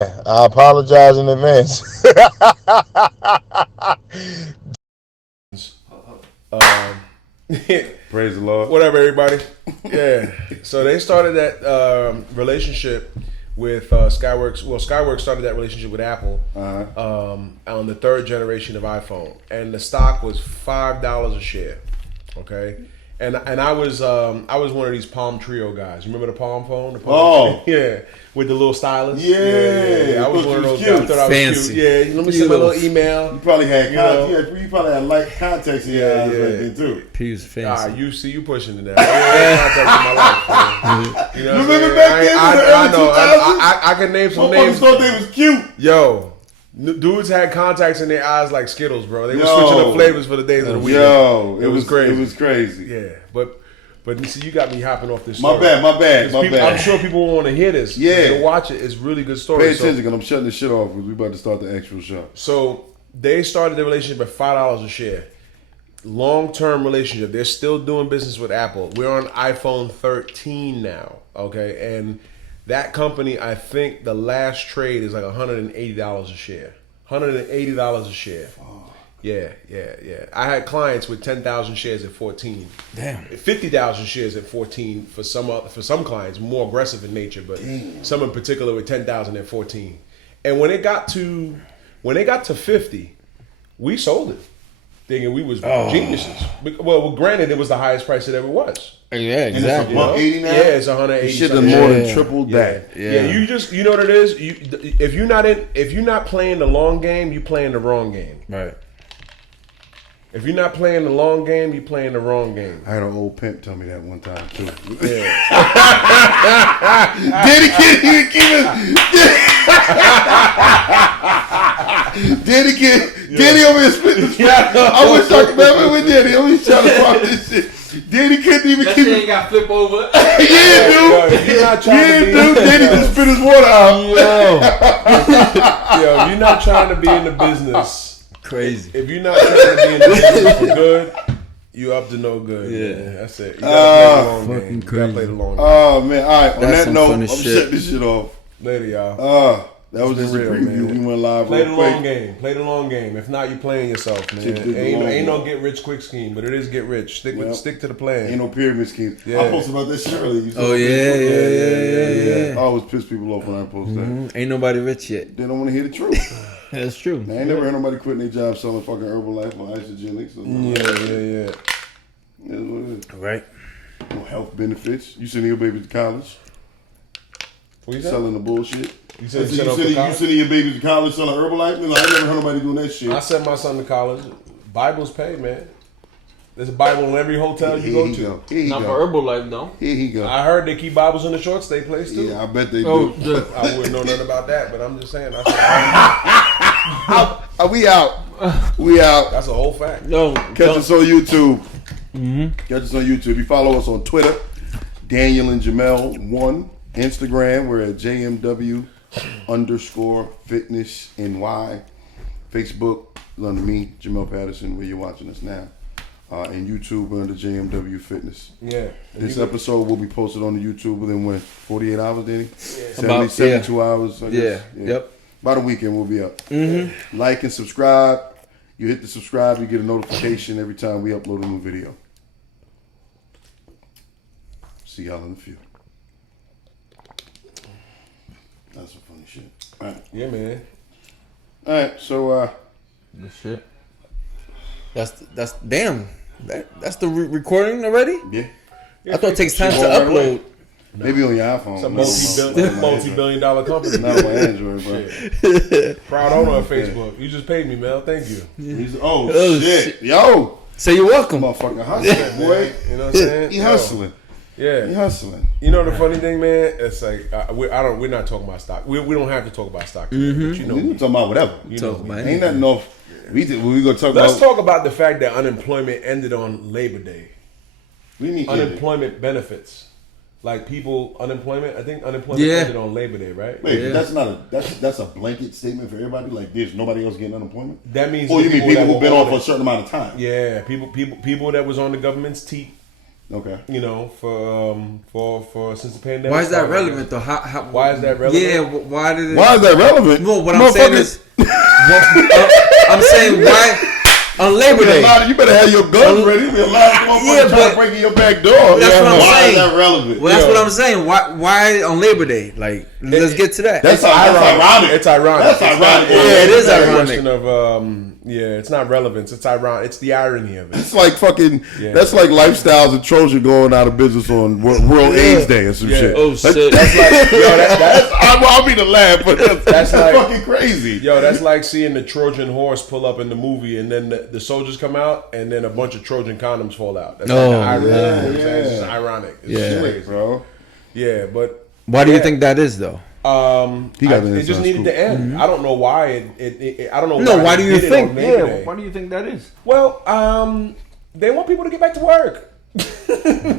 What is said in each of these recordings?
I apologize in advance. Um, Praise the Lord. whatever, everybody. Yeah. So they started that relationship with Skyworks. Well, Skyworks started that relationship with Apple on the third generation of iPhone, and the stock was $5 a share. Okay. And I was one of these Palm Trio guys. You remember the Palm phone? The Palm yeah, with the little stylus. Yeah. I was one of those cute. guys. I thought I was Fancy. cute. Yeah, let me send my little email. You probably had know. you probably had light contacts in your eyes right then too. He was fancy. You see, you pushing it now. I ain't had contact in my life, man. You know what I'm Remember saying? back then in the early I know. 2000s? I can name some Motherfuckers names. thought they was cute. Yo, dudes had contacts in their eyes like Skittles, bro. They were Yo. switching up flavors for the days of the week. Yo, it was crazy. It was crazy. Yeah, but you see, you got me hopping off this. My story. bad. I'm sure people want to hear this. Yeah. Go watch it. It's a really good story. Pay attention, because I'm shutting this shit off because we about to start the actual show. So they started the relationship at $5 a share. Long-term relationship. They're still doing business with Apple. We're on iPhone 13 now. Okay, and that company, I think the last trade is like $180 a share. $180 a share. Yeah. I had clients with 10,000 shares at 14. Damn. 50,000 shares at 14 for some clients, more aggressive in nature, but some in particular with 10,000 at 14. And when it got to 50, we sold it, thinking we was geniuses. Well, granted, it was the highest price it ever was. Yeah, And exactly. it's $180 now? Yeah, it's 180. It should have something. more than tripled that. Yeah, you know what it is. If you're not playing the long game, you playing the wrong game. Right. If you're not playing the long game, you playing the wrong game. I had an old pimp tell me that one time too. Yeah. Daddy can't even keep it. Daddy over here spitting the I wish I could remember with Daddy. I'm just trying to talk this shit. Daddy couldn't even That keep shit it. ain't got flip over. Yeah, dude. You're not trying to be. Daddy just spit his water out. Yo, you're not trying to be in the business. Crazy. If you're not trying to be in the business for good, you up to no good. Yeah. Man. That's it. You gotta play the long game. You gotta crazy. play the long game. Oh man! All right. On That's that some note, funny I'm shit. shutting this shit off. Later, y'all. That was It's just a been real, preview. man. We went live Play the real quick. long game. Play the long game. If not, you playing yourself, man. Shit, did the long Ain't no game. get rich quick scheme, but it is get rich. Stick to the plan. Ain't no pyramid schemes. Yeah. I posted about that shit earlier. You saw Oh that? yeah. I always piss people off when I post that. Mhm. Ain't nobody rich yet. They don't want to hear the truth. That's true. I ain't never heard nobody quitting their job selling fucking Herbalife or isogenics. So Yeah. That's what it is. Right. No health benefits. You sending your baby to college What you said? selling the bullshit. You I said said, you you sending your baby to college selling Herbalife? No, I ain't never heard nobody doing that shit. I sent my son to college. Bibles pay, man. There's a Bible in every hotel you Here go he to. go. Here he Not for go. Herbalife, though. Here he go. I heard they keep Bibles in the short stay place too. Yeah, I bet they do. Oh, shit. I wouldn't know nothing about that, but I'm just saying. We out. We out. That's a whole fact. Yo, Catch us on YouTube. Catch us on YouTube. You follow us on Twitter, Daniel and Jamel 1. Instagram, we're at JMW_fitness NY. Facebook, under me, Jamel Patterson, where you're watching us now. And YouTube under JMW Fitness. Yeah. This episode will be posted on the YouTube within 48 hours, Danny? 72 hours, I guess. Yep. About a weekend we'll be up. Like and subscribe. You hit the subscribe, you get a notification every time we upload a new video. See y'all in the field. That's some funny shit. All right. Yeah, man. All right, so Good shit. That's damn. That's the recording already. yeah. I thought it takes time to Shit won't run away. upload. Maybe on your iPhone. It's a Not on multi-billion dollar company. Not on Android, bro. Proud owner of Facebook. You just paid me, Mel. Thank you. Oh, Oh, shit. Yo. So you're welcome. Motherfucking hustling, boy. You know what I'm saying? He hustling. Yeah. He hustling. You know the funny thing, man? It's like we're not talking about stock. We don't have to talk about stock. Today, but you know, We can talk about whatever. you know Talk me. about Ain't nothing off. We gonna talk Let's about. talk about the fact that unemployment ended on Labor Day. We need Unemployment benefits. Like people, unemployment. I think unemployment Yeah. ended on Labor Day, right? Wait, Yeah. that's not that's a blanket statement for everybody. Like there's nobody else getting unemployment. That means Or you mean people that who've were been on off for a certain amount of time? Yeah, people that was on the government's teat Okay. You know, for since the pandemic. Why is that started. relevant though? Why is that relevant? Yeah, why did it? Why is that relevant? No, what I'm saying is, I'm saying why on Labor Day. You better have your guns ready. Be a lot of motherfuckers trying to break in your back door. That's what I'm Why saying. is that relevant? Well, that's what I'm saying. Why on Labor Day? Like, let's get to that. That's ironic. It's ironic. That's ironic. Yeah, it is It's not a ironic. question of it's not relevance. It's ironic. It's the irony of it. It's like fucking. Yeah. That's like Lifestyles and Trojan going out of business on World AIDS Day or some shit. Oh shit. That's like I'll be the laugh, but that's like- fucking crazy. Yo, that's like seeing the Trojan horse pull up in the movie, and then the soldiers come out, and then a bunch of Trojan condoms fall out. That's Oh, like irony. yeah, You know what I'm saying? It's just yeah. ironic. It's Yeah. crazy. Bro. Yeah, but Why do you think that is though? He got it just needed to end. I don't know why it I don't know. No, why they do you did it think? on Labor Day. Why do you think that is? Well, they want people to get back to work.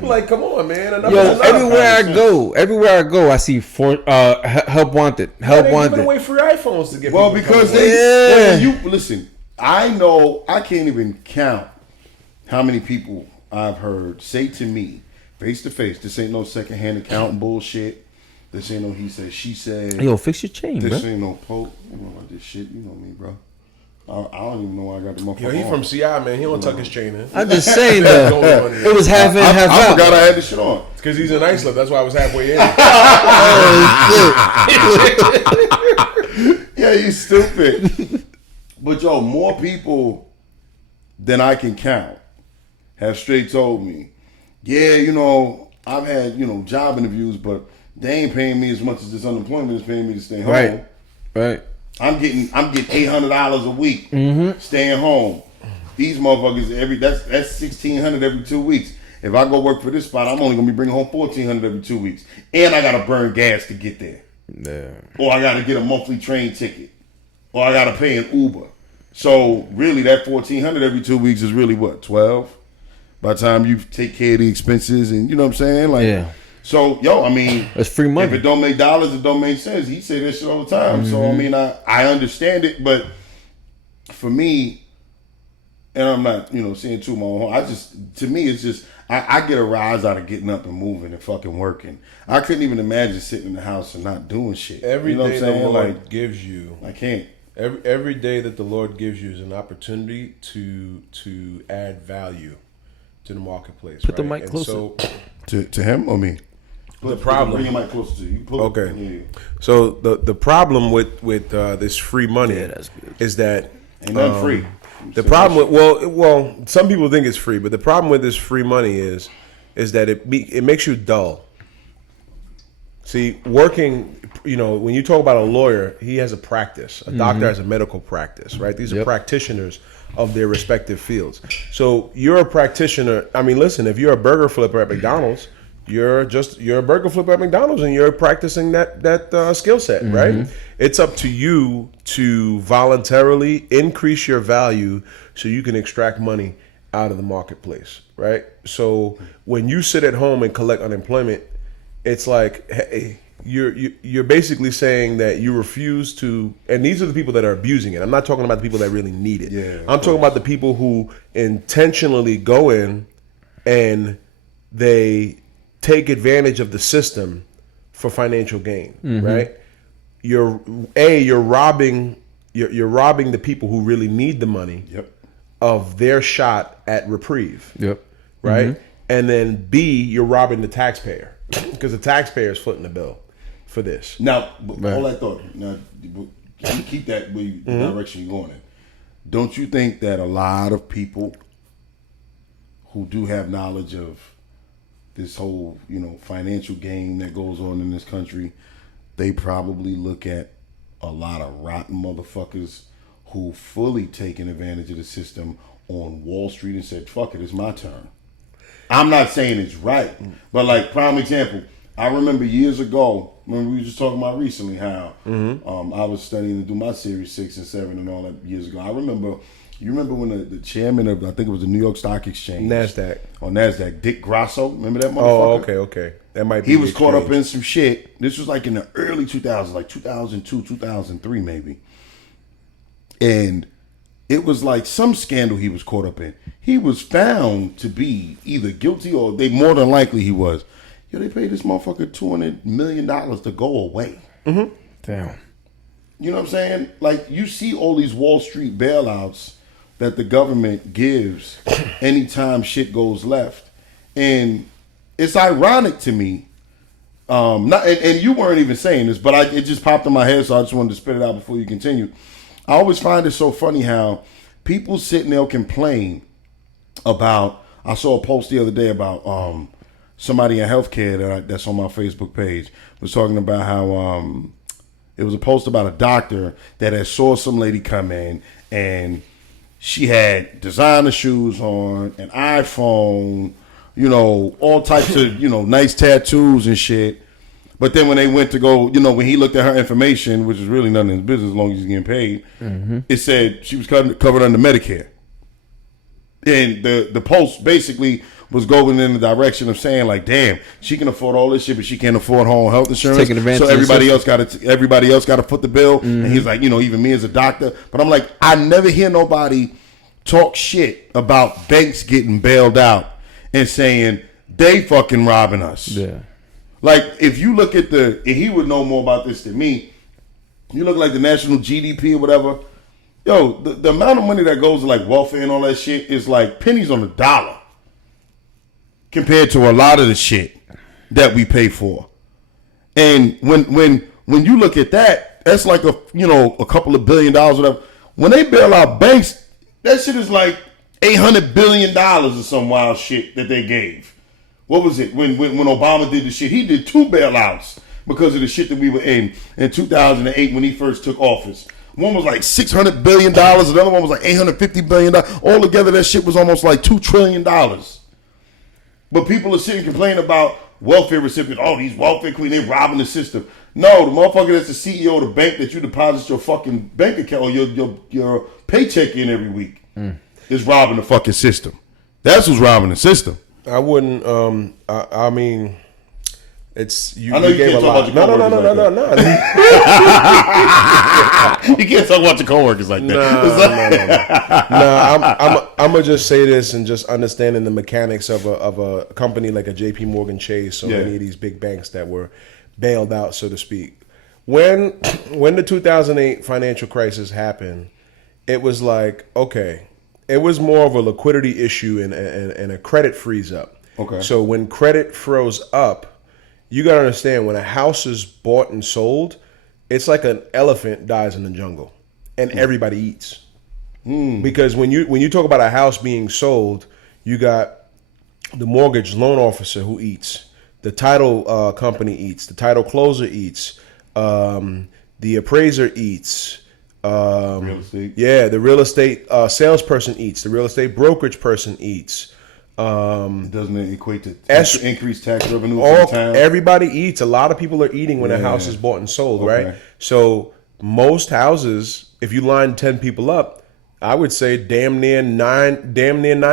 Like, come on, man. Enough Yo, is enough. everywhere I go, I see help wanted, help They're giving wanted. away free iPhones to get Well, people because coming. you listen. I know I can't even count how many people I've heard say to me face to face, "This ain't no secondhand accounting bullshit. This ain't no he said, she said. Yo, fix your chain, This bro. ain't no poke. You know about this shit. You know me, bro. I don't even know why I got the motherfucker. Yo, he on. from CI, man. He don't tuck his chain in. I'm just saying though. It was half in, half I out. forgot I had this shit on. Because he's an Iceland. That's why I was halfway in. Yeah, you stupid. But yo, more people than I can count have straight told me, yeah, you know, I've had, you know, job interviews, but they ain't paying me as much as this unemployment is paying me to stay home. Right. I'm getting $800 a week staying home. These motherfuckers that's $1,600 every 2 weeks. If I go work for this spot, I'm only gonna be bringing home $1,400 every 2 weeks, and I gotta burn gas to get there. Yeah. Or I gotta get a monthly train ticket, or I gotta pay an Uber. So really, that $1,400 every 2 weeks is really what, 12? By the time you take care of the expenses, and you know what I'm saying, like, Yeah. So yo, I mean, That's free money. if it don't make dollars, it don't make sense. He say that shit all the time. So I mean, I understand it, but for me, and I'm not, you know, saying to my own, to me, it's just, I get a rise out of getting up and moving and fucking working. I couldn't even imagine sitting in the house and not doing shit. Every you know day what I'm the saying? Lord Like, gives you. I can't. Every day that the Lord gives you is an opportunity to add value to the marketplace. Put the right? mic And closer. So To him or me? the problem. Bring your mic closer to you. Okay. Yeah. So the problem with this free money that's good. is that Ain't nothing free. the problem with well some people think it's free, but the problem with this free money is that it makes you dull. See, working, you know, when you talk about a lawyer, he has a practice. A doctor has a medical practice, right? These are practitioners of their respective fields. So you're a practitioner. I mean, listen, if you're a burger flipper at McDonald's, you're a burger flipper at McDonald's, and you're practicing that skill set, right? It's up to you to voluntarily increase your value so you can extract money out of the marketplace, right? So when you sit at home and collect unemployment, it's like, hey, you're basically saying that you refuse to, and these are the people that are abusing it. I'm not talking about the people that really need it. Yeah, I'm talking about the people who intentionally go in and they take advantage of the system for financial gain, right? You're robbing the people who really need the money Yep. of their shot at reprieve, Yep. right? And then B, you're robbing the taxpayer because the taxpayer is footing the bill for this. Now, all that thought. Now, keep that where the direction you're going in. Don't you think that a lot of people who do have knowledge of this whole, you know, financial game that goes on in this country, they probably look at a lot of rotten motherfuckers who fully taken advantage of the system on Wall Street and said, "Fuck it, it's my turn." I'm not saying it's right, but like prime example, I remember years ago, when we were just talking about recently how I was studying to do my Series 6 and 7 and all that years ago. You remember when the chairman of, I think it was the New York Stock Exchange. NASDAQ, Dick Grasso, remember that motherfucker? Oh, okay. That might be He was caught up in some shit. This was like in the early 2000s, like 2002, 2003 maybe. And it was like some scandal he was caught up in. He was found to be either guilty or they more than likely he was. Yo, they paid this motherfucker $200 million to go away. Mm-hmm. Damn. You know what I'm saying? Like, you see all these Wall Street bailouts that the government gives anytime shit goes left. And it's ironic to me. And you weren't even saying this, but it just popped in my head, so I just wanted to spit it out before you continue. I always find it so funny how people sit and they'll complain about, I saw a post the other day about somebody in healthcare that's on my Facebook page was talking about how it was a post about a doctor that had saw some lady come in and she had designer shoes on, an iPhone, you know, all types of, you know, nice tattoos and shit. But then when they went to go, you know, when he looked at her information, which is really none of his business as long as he's getting paid, it said she was covered under Medicare. And the post basically was going in the direction of saying, like, damn, she can afford all this shit, but she can't afford her own health insurance. Taking advantage so of everybody else got to foot the bill. And he's like, you know, even me as a doctor. But I'm like, I never hear nobody talk shit about banks getting bailed out and saying they fucking robbing us. Yeah. Like, if you look at and he would know more about this than me. You look like the national GDP or whatever. Yo, the amount of money that goes to like welfare and all that shit is like pennies on the dollar compared to a lot of the shit that we pay for. And when you look at that, that's like a couple of $1 billion, whatever. When they bail out banks, that shit is like $800 billion or some wild shit that they gave. What was it? When Obama did the shit, he did 2 bailouts because of the shit that we were in 2008 when he first took office. One was like $600 billion, another one was like $850 billion. All together, that shit was almost like $2 trillion. But people are sitting complaining about welfare recipients. Oh, these welfare queens, they robbing the system. No, the motherfucker that's the CEO of the bank that you deposit your fucking bank account or your paycheck in every week is robbing the fucking system. That's who's robbing the system. I wouldn't. I mean, it's you. I know you gave can't a talk lot. about your coworkers No. You can't talk about your coworkers like that. No. I'm gonna just say this and just understanding the mechanics of a company like a J.P. Morgan Chase or any of these big banks that were bailed out, so to speak. When the 2008 financial crisis happened, it was like, okay. It was more of a liquidity issue and a credit freeze up. Okay. So when credit froze up, you got to understand when a house is bought and sold, it's like an elephant dies in the jungle, and everybody eats. Because when you talk about a house being sold, you got the mortgage loan officer who eats, the title company eats, the title closer eats, the appraiser eats. Real estate. Yeah, the real estate salesperson eats. The real estate brokerage person eats. Doesn't it equate to increased tax revenue for the town? Everybody eats. A lot of people are eating when a house is bought and sold, right? So most houses, if you line 10 people up, I would say damn near 9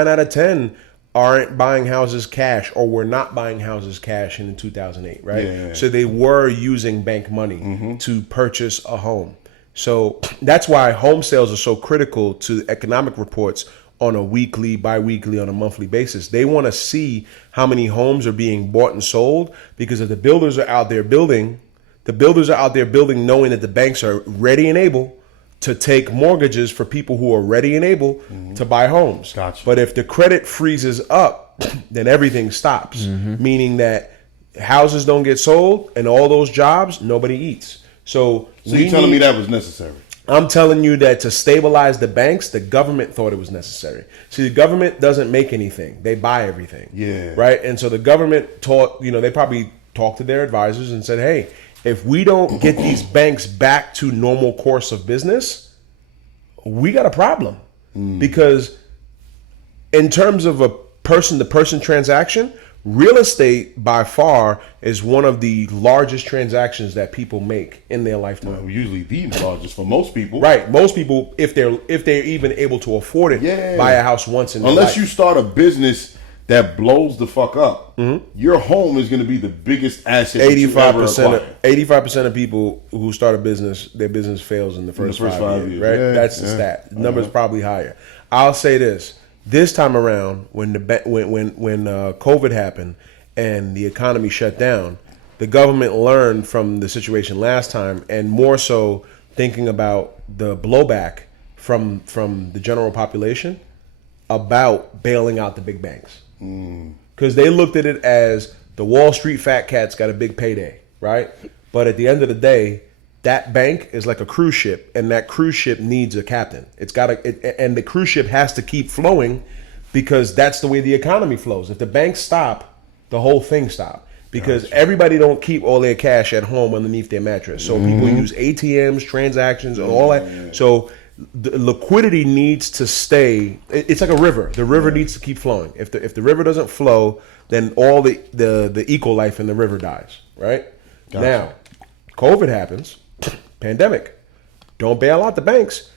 out of 10 aren't buying houses cash or were not buying houses cash in 2008, right? Yeah. So they were using bank money to purchase a home. So that's why home sales are so critical to economic reports on a weekly, bi-weekly, on a monthly basis. They want to see how many homes are being bought and sold, because if the builders are out there building, knowing that the banks are ready and able to take mortgages for people who are ready and able to buy homes. Gotcha. But if the credit freezes up, then everything stops, meaning that houses don't get sold and all those jobs, nobody eats. So you're telling me that was necessary? I'm telling you that to stabilize the banks, the government thought it was necessary. See, the government doesn't make anything. They buy everything. Yeah. Right? And so the government they probably talked to their advisors and said, hey, if we don't get these banks back to normal course of business, we got a problem. Because in terms of a person-to-person transaction, real estate, by far, is one of the largest transactions that people make in their lifetime. Well, usually the largest for most people. Right. Most people, if they're even able to afford it, buy a house once in their life. Unless you start a business that blows the fuck up, your home is going to be the biggest asset. 85% of people who start a business, their business fails in the first 5 years. Right? Yeah, That's the stat. The number's probably higher. I'll say this: this time around, when COVID happened and the economy shut down, the government learned from the situation last time, and more so thinking about the blowback from the general population about bailing out the big banks. Because they looked at it as the Wall Street fat cats got a big payday, right? But at the end of the day, that bank is like a cruise ship, and that cruise ship needs a captain. And the cruise ship has to keep flowing because that's the way the economy flows. If the banks stop, the whole thing stops. Because everybody don't keep all their cash at home underneath their mattress. So people use ATMs, transactions, and all that. So the liquidity needs to stay. It's like a river. The river needs to keep flowing. If the river doesn't flow, then all the eco life in the river dies. Right? Gotcha. Now, COVID happens, pandemic. Don't bail out the banks.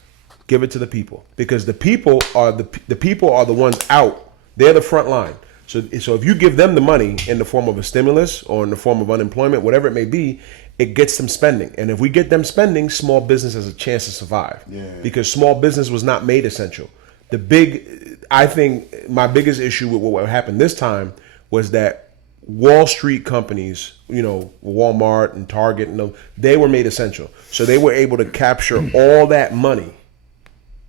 Give it to the people, because the people are the ones out. They're the front line. So if you give them the money in the form of a stimulus or in the form of unemployment, whatever it may be, it gets them spending. And if we get them spending, small business has a chance to survive. Yeah. Because small business was not made essential. I think my biggest issue with what happened this time was that Wall Street companies, Walmart and Target, they were made essential. So they were able to capture all that money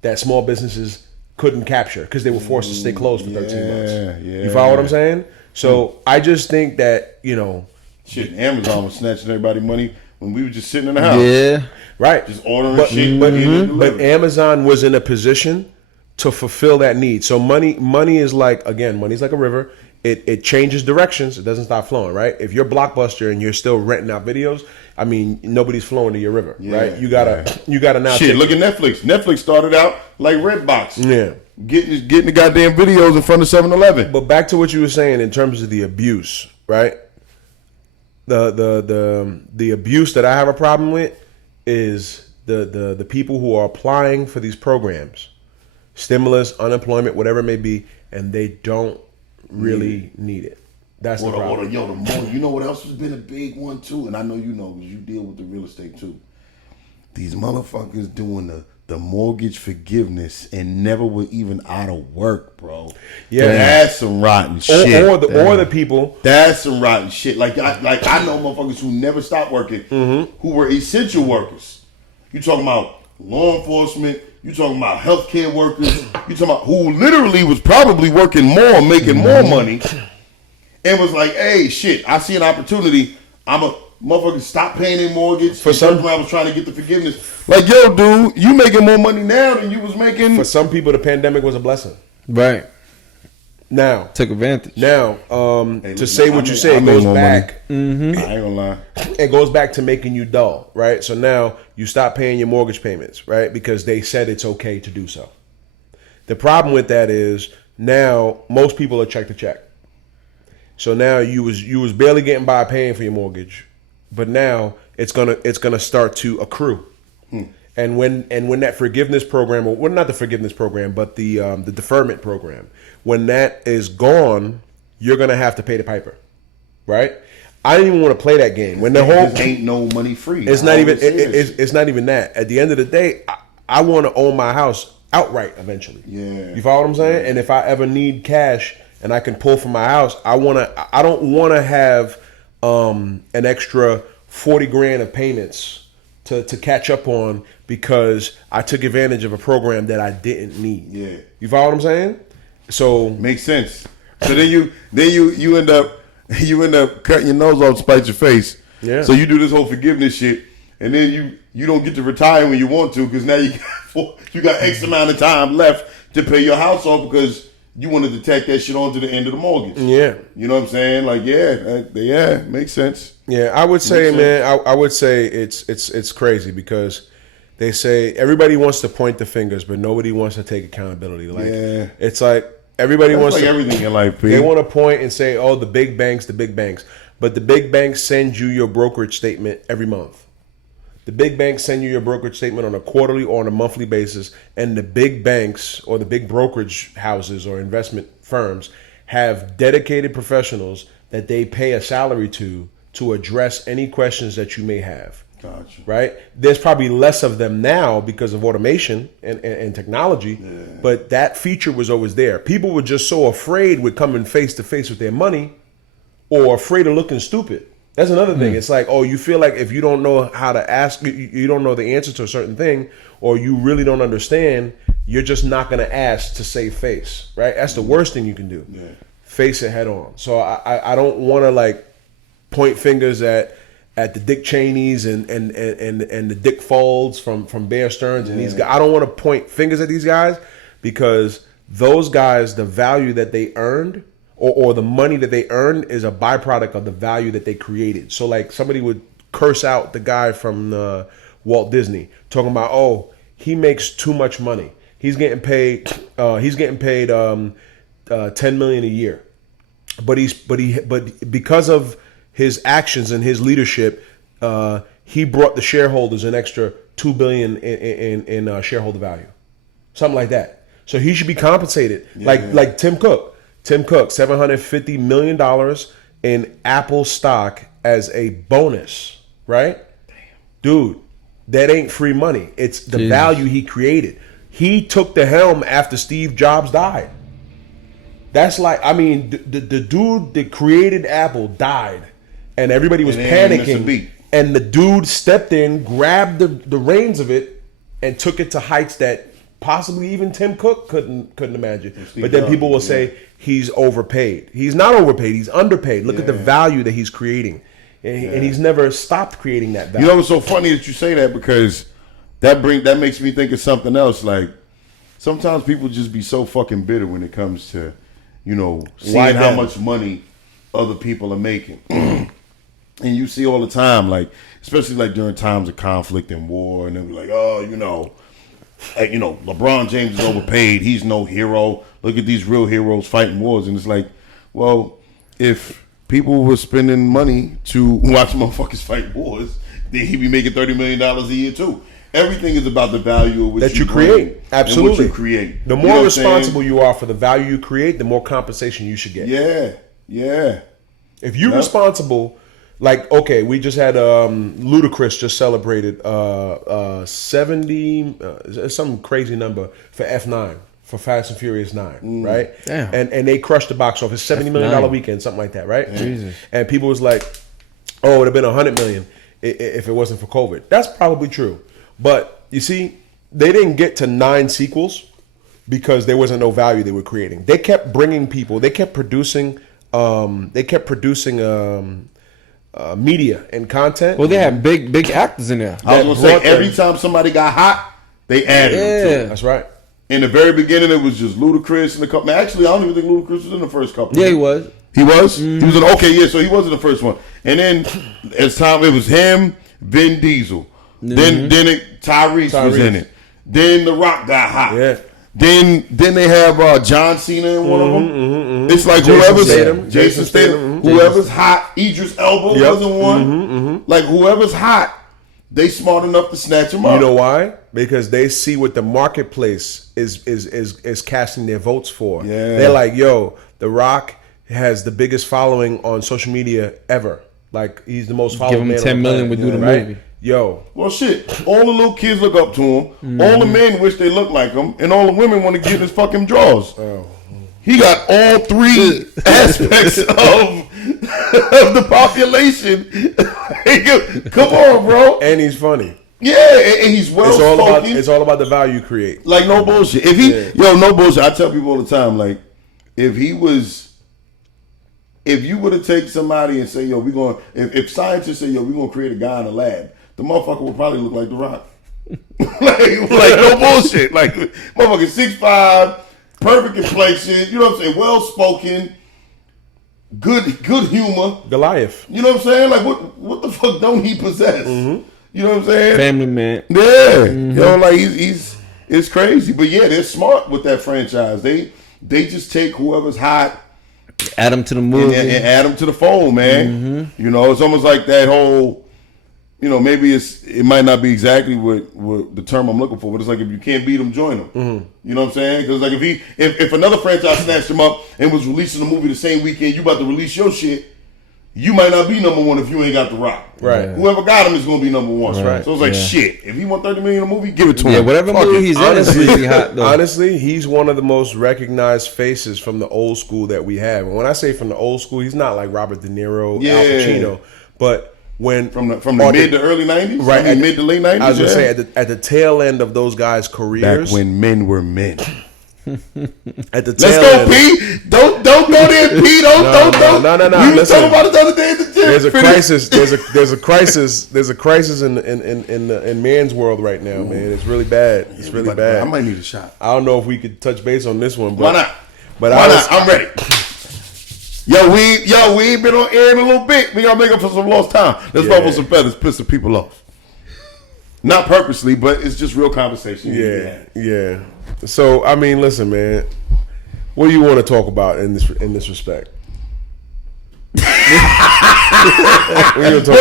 that small businesses couldn't capture because they were forced to stay closed for 13 months. Yeah. You follow what I'm saying? So I just think that, shit, Amazon was snatching everybody money when we were just sitting in the house. Yeah. Right. Just ordering shit. But Amazon was in a position to fulfill that need. So money is like, again, money's like a river. It changes directions. It doesn't stop flowing, right? If you're Blockbuster and you're still renting out videos, I mean, nobody's flowing to your river, right? You gotta now. Shit, look at Netflix. Netflix started out like Redbox. Yeah. Getting the goddamn videos in front of 7-Eleven. But back to what you were saying in terms of the abuse, right? The abuse that I have a problem with is the people who are applying for these programs, stimulus, unemployment, whatever it may be, and they don't really need it. That's the problem. You know what else has been a big one too? And I know you know because you deal with the real estate too. These motherfuckers doing the mortgage forgiveness and never were even out of work, bro. Yeah, that's some rotten shit. Or the people. That's some rotten shit. Like I know motherfuckers who never stopped working, who were essential workers. You talking about law enforcement? You talking about healthcare workers? You talking about who literally was probably working more, making more money, and was like, "Hey, shit, I see an opportunity. I'm a motherfucker. Stop paying their mortgage." For some, I was trying to get the forgiveness. Like, yo, dude, you making more money now than you was making. For some people, the pandemic was a blessing. Right. Now, took advantage. Now, to say what you say, it goes back. I ain't gonna lie. It goes back to making you dull, right? So now you stop paying your mortgage payments, right? Because they said it's okay to do so. The problem with that is now most people are check to check. So now you was barely getting by paying for your mortgage, but now it's gonna start to accrue. And when that forgiveness program, or well, not the forgiveness program, but the deferment program, when that is gone, you're gonna have to pay the piper, right? I don't even want to play that game. When the whole ain't no money free. It's not even. It's not even that. At the end of the day, I want to own my house outright eventually. Yeah. You follow what I'm saying? And if I ever need cash and I can pull from my house, I don't want to have an extra 40 grand of payments to catch up on because I took advantage of a program that I didn't need. Yeah. You follow what I'm saying? So makes sense. So then you end up cutting your nose off to spite your face. Yeah. So you do this whole forgiveness shit, and then you don't get to retire when you want to because now you got X amount of time left to pay your house off because you wanted to tack that shit on to the end of the mortgage. Yeah. You know what I'm saying? Like, yeah, makes sense. Yeah, I would say, man, I would say it's crazy because they say everybody wants to point the fingers, but nobody wants to take accountability. Like, it's like everybody wants like to everything in life. P. They want to point and say, "Oh, the big banks," but the big banks send you your brokerage statement every month. The big banks send you your brokerage statement on a quarterly or on a monthly basis, and the big banks or the big brokerage houses or investment firms have dedicated professionals that they pay a salary to address any questions that you may have. Gotcha. Right? There's probably less of them now because of automation and technology, but that feature was always there. People were just so afraid with coming face to face with their money or afraid of looking stupid. That's another thing. It's like, oh, you feel like if you don't know how to ask, you don't know the answer to a certain thing, or you really don't understand, you're just not going to ask to save face, right? That's the worst thing you can do. Yeah. Face it head on. So I don't want to like point fingers at the Dick Cheneys and the Dick Folds from Bear Stearns and these guys. I don't want to point fingers at these guys because those guys, the value that they earned or the money that they earned is a byproduct of the value that they created. So like somebody would curse out the guy from Walt Disney talking about, oh, he makes too much money. He's getting paid $10 million a year. But because of his actions and his leadership, he brought the shareholders an extra $2 billion in shareholder value, something like that. So he should be compensated, like Tim Cook. Tim Cook, $750 million in Apple stock as a bonus, right? Damn. Dude, that ain't free money. It's the value he created. He took the helm after Steve Jobs died. That's like, I mean, the dude that created Apple died, and everybody was panicking. And the dude stepped in, grabbed the reins of it, and took it to heights that possibly even Tim Cook couldn't imagine. But then people will say he's overpaid. He's not overpaid. He's underpaid. Look at the value that he's creating, and he's never stopped creating that value. You know, it's so funny that you say that because that makes me think of something else. Like sometimes people just be so fucking bitter when it comes to, you know, seeing how much money other people are making. And you see all the time, like, especially like during times of conflict and war, and they'll be like, oh, LeBron James is overpaid. He's no hero. Look at these real heroes fighting wars. And it's like, well, if people were spending money to watch motherfuckers fight wars, then he'd be making $30 million a year too. Everything is about the value of what you create. Absolutely. And what you create. The more responsible you are for the value you create, the more compensation you should get. Yeah. If you're responsible, like, okay, we just had Ludacris just celebrated 70, some crazy number for F9, for Fast and Furious 9, right? Damn. And they crushed the box office, $70 million weekend, something like that, right? Jesus. And people was like, oh, it would have been $100 million if it wasn't for COVID. That's probably true. But you see, they didn't get to 9 sequels because there wasn't no value they were creating. They kept bringing people. They kept producing. Media and content. Well, they had big actors in there. I was gonna say every time somebody got hot, they added them to it. That's right. In the very beginning, it was just Ludacris and a couple. Actually, I don't even think Ludacris was in the first couple. Yeah, he was. He was. Mm-hmm. He was in. So he wasn't the first one. And then as time, it was him, Vin Diesel. Mm-hmm. Then Tyrese was in it. Then The Rock got hot. Yeah. Then they have John Cena in one of them. It's like Jason Statham, whoever's hot. Idris Elba was in one. Like whoever's hot, they smart enough to snatch him up. You know why? Because they see what the marketplace is casting their votes for. Yeah. They're like, yo, The Rock has the biggest following on social media ever. Like he's the most followed man. Give him 10 million would do the movie. Yo. Well, shit. All the little kids look up to him. All the men wish they looked like him. And all the women want to get his fucking drawers. Oh. He got all 3 aspects of the population. Come on, bro. And he's funny. Yeah, and he's well spoken. It's all about the value you create. Like, no bullshit. No bullshit. I tell people all the time, like, if you were to take somebody and say, yo, if scientists say, yo, we're going to create a guy in a lab, the motherfucker would probably look like The Rock. like no bullshit. Like, motherfucker 6'5", perfect complexion, you know what I'm saying, well spoken, good humor. Goliath. You know what I'm saying? Like, what the fuck don't he possess? You know what I'm saying? Family man. Yeah. You know, like it's crazy. But yeah, they're smart with that franchise. They just take whoever's hot, add them to the movie, and add them to the fold, man. You know, it's almost like that whole you know, maybe it might not be exactly what the term I'm looking for, but it's like if you can't beat them, join them. Mm-hmm. You know what I'm saying? Because like if another franchise snatched him up and was releasing the movie the same weekend you about to release your shit, you might not be number one if you ain't got the rock. Right. Yeah. Whoever got him is going to be number one. Right. So it's like shit. If he want $30 million in a movie, give it to him. Yeah, whatever Fuck movie it. he's in is really hot though. Honestly, he's one of the most recognized faces from the old school that we have. And when I say from the old school, he's not like Robert De Niro, Al Pacino, but when from the mid to early 90s, right, mid to late 90s. I was gonna say at the tail end of those guys' careers, back when men were men. At the tail Let's go, end, P. Don't go there, P. Don't. No. You was Listen, talking about it the other day at the gym. there's a crisis. There's a crisis in man's world right now, man. It's really bad. It's really bad. I might need a shot. I don't know if we could touch base on this one, but Why not? But Why not? I'm ready. We ain't been on air in a little bit. We gotta make up for some lost time. Let's ruffle some feathers, piss some people off. Not purposely, but it's just real conversation. Yeah. So I mean, listen, man. What do you want to talk about in this respect? Well,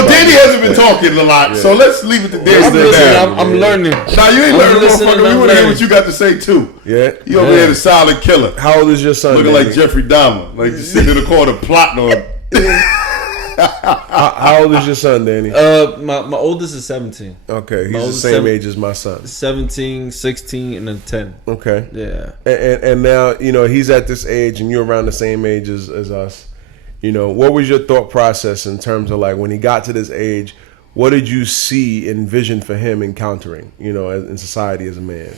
Danny hasn't been talking a lot, so let's leave it to Danny. I'm learning. Nah, you ain't learning, motherfucker. We want to hear what you got to say too. Yeah, you over there, the silent killer. How old is your son? Looking Danny? like Jeffrey Dahmer, like just sitting in the corner plotting on. How old is your son, Danny? My oldest is 17. Okay, he's the same age as my son. 17, 16, and then 10. Okay. Yeah. And now, you know, he's at this age and you're around the same age as us. You know, what was your thought process in terms of like when he got to this age, what did you see and vision for him encountering, you know, in society as a man?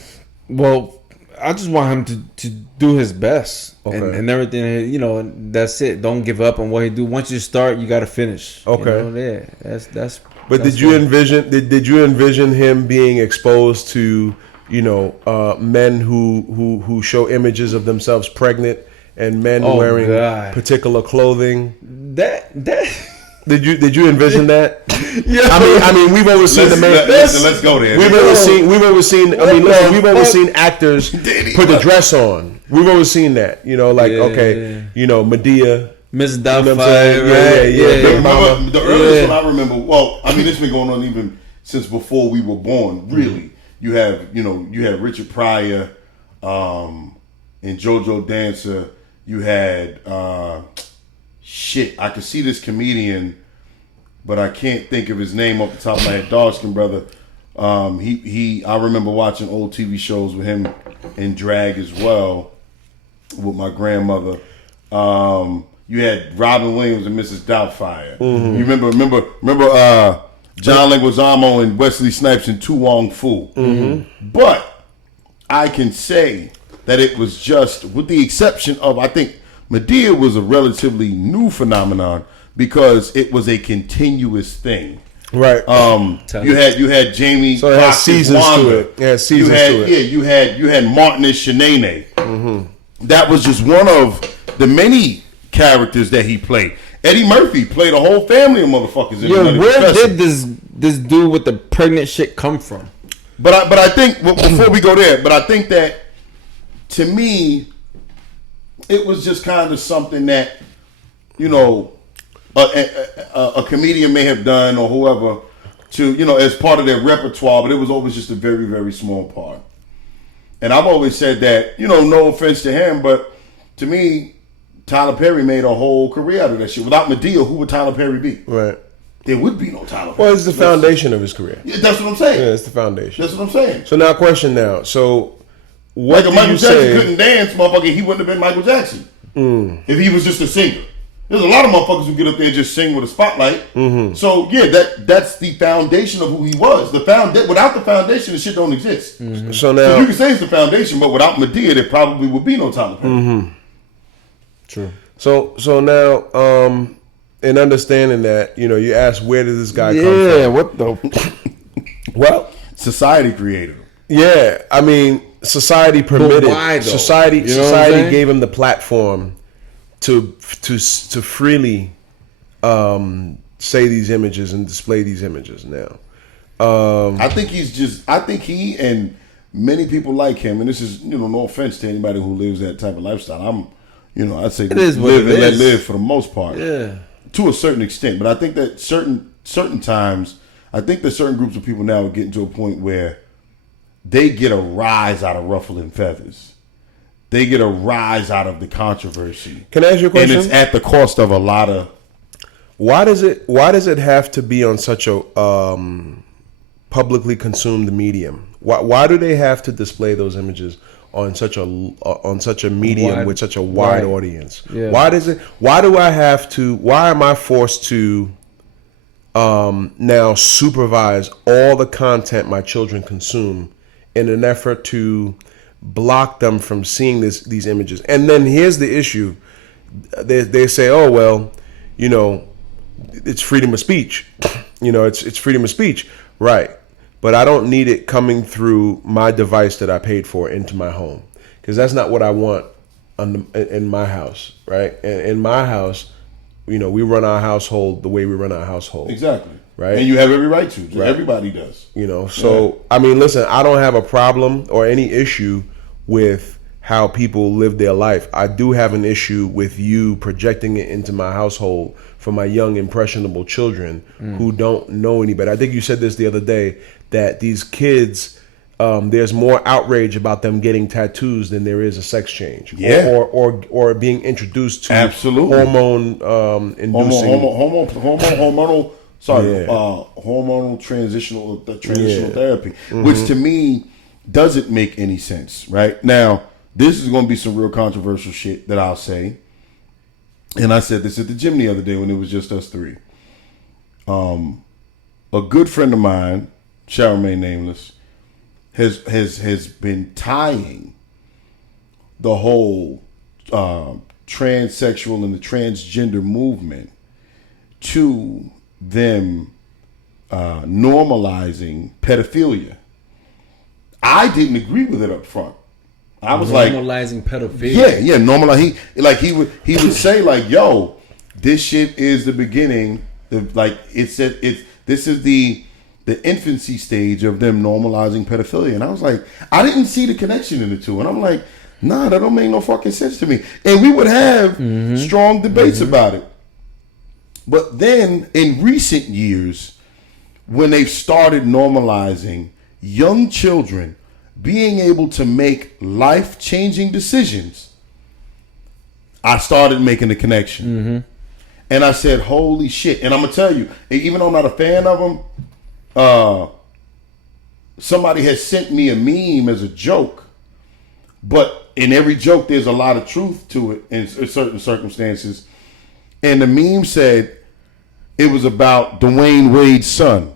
Well, I just want him to do his best and everything. You know, that's it. Don't give up on what he do. Once you start, you got to finish. Okay. You know, yeah. That's. But did you envision him being exposed to, you know, men who show images of themselves pregnant and men wearing particular clothing? That. Did you envision that? Yeah. I mean, we've always seen the man. Let's go there. We've always seen. I mean, listen, we've always seen actors put the dress on. We've always seen that. You know, like you know, Medea, Miss you know Doubtfire, right? Big Mama. The earliest one I remember. Well, I mean, it's been going on even since before we were born. Really, you have Richard Pryor, and JoJo Dancer. You had I could see this comedian, but I can't think of his name off the top of my head. Dark-skinned brother. I remember watching old TV shows with him in drag as well with my grandmother. You had Robin Williams and Mrs. Doubtfire. Mm-hmm. You remember John Leguizamo and Wesley Snipes and Tu Wong Fu. Mm-hmm. But I can say that it was just, with the exception of, I think Medea was a relatively new phenomenon because it was a continuous thing. Right. You had Jamie. So it had seasons to it. Yeah, seasons to it. Yeah, you had Martin as Shanae. Mm-hmm. That was just one of the many characters that he played. Eddie Murphy played a whole family of motherfuckers. Where did this dude with the pregnant shit come from? But I think before we go there, but I think that to me, it was just kind of something that, you know, a comedian may have done or whoever to, you know, as part of their repertoire, but it was always just a very, very small part. And I've always said that, you know, no offense to him, but to me, Tyler Perry made a whole career out of that shit. Without Medea, who would Tyler Perry be? Right. There would be no Tyler Perry. Well, it's the foundation of his career. Yeah, that's what I'm saying. Yeah, it's the foundation. That's what I'm saying. So now, question now. So, what like if Michael Jackson couldn't dance, motherfucker, he wouldn't have been Michael Jackson. If he was just a singer. There's a lot of motherfuckers who get up there and just sing with a spotlight. Mm-hmm. So yeah, that's the foundation of who he was. Without the foundation, the shit don't exist. Mm-hmm. So now you can say it's the foundation, but without Medea, there probably would be no Tyler Perry. Mm-hmm. True. So now, in understanding that, you know, you ask where did this guy come from? Yeah, what the? Well, society created him. Yeah, I mean, society permitted. But why, though? Society Society gave him the platform to freely say these images and display these images. Now, I think he and many people like him, and this is, you know, no offense to anybody who lives that type of lifestyle. I'd say live and let live for the most part. Yeah. To a certain extent, but I think that certain times, I think that certain groups of people now are getting to a point where they get a rise out of ruffling feathers. They get a rise out of the controversy. Can I ask you a question? And it's at the cost of a lot of. Why does it have to be on such a publicly consumed medium? Why do they have to display those images on such a medium with such a wide audience? Yeah. Why am I forced to now supervise all the content my children consume in an effort to block them from seeing these images? And then here's the issue. They say, oh, well, it's freedom of speech. It's freedom of speech. Right. But I don't need it coming through my device that I paid for into my home, because that's not what I want in my house, right? And in my house, we run our household the way we run our household. Exactly. Right. And you have every right to. Right. Everybody does. So, I mean, listen, I don't have a problem or any issue with how people live their life. I do have an issue with you projecting it into my household for my young, impressionable children who don't know any better. I think you said this the other day, that these kids, there's more outrage about them getting tattoos than there is a sex change. Yeah. Or being introduced to Absolutely. hormone inducing. Hormonal transitional therapy, which to me doesn't make any sense. Right now, this is going to be some real controversial shit that I'll say, and I said this at the gym the other day when it was just us three. A good friend of mine, shall remain nameless, has been tying the whole transsexual and the transgender movement to them normalizing pedophilia. I didn't agree with it up front. I was normalizing pedophilia. Yeah, normalize. He would say like, "Yo, this shit is the beginning. This is the infancy stage of them normalizing pedophilia." And I was like, I didn't see the connection in the two, and I'm like, nah, that don't make no fucking sense to me. And we would have strong debates about it. But then in recent years, when they've started normalizing young children being able to make life-changing decisions, I started making the connection. And I said, holy shit. And I'm going to tell you, even though I'm not a fan of them, somebody has sent me a meme as a joke. But in every joke, there's a lot of truth to it in certain circumstances. And the meme said it was about Dwayne Wade's son.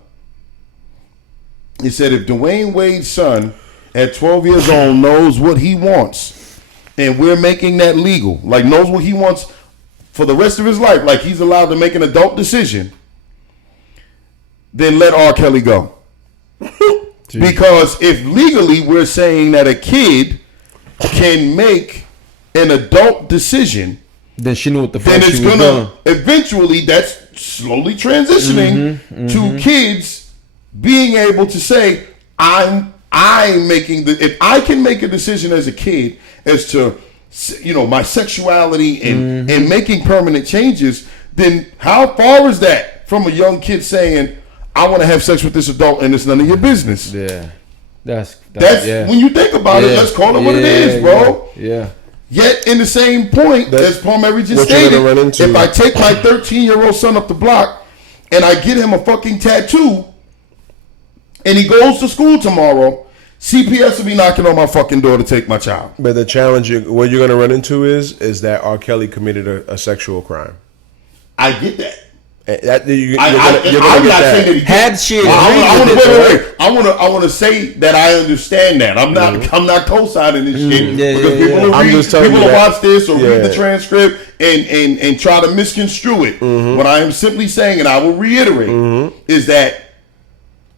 It said if Dwayne Wade's son at 12 years old knows what he wants, and we're making that legal, like knows what he wants for the rest of his life, like he's allowed to make an adult decision, then let R. Kelly go. Because if legally we're saying that a kid can make an adult decision, then she knew what the fuck then she it's was gonna doing. eventually, that's slowly transitioning to kids being able to say, I'm making if I can make a decision as a kid as to my sexuality and making permanent changes, then how far is that from a young kid saying, I want to have sex with this adult and it's none of your business? Yeah. That's when you think about it, let's call it what it is, bro. Yeah. Yet, in the same point, as Pamery just stated, if I take my 13-year-old son up the block and I get him a fucking tattoo and he goes to school tomorrow, CPS will be knocking on my fucking door to take my child. But the challenge, what you're going to run into is that R. Kelly committed a sexual crime. I get that. You're gonna I'm not saying that he had shit. I want to say that I understand that. I'm not co-signing this shit because people will watch this or read the transcript and try to misconstrue it. What I am simply saying, and I will reiterate, is that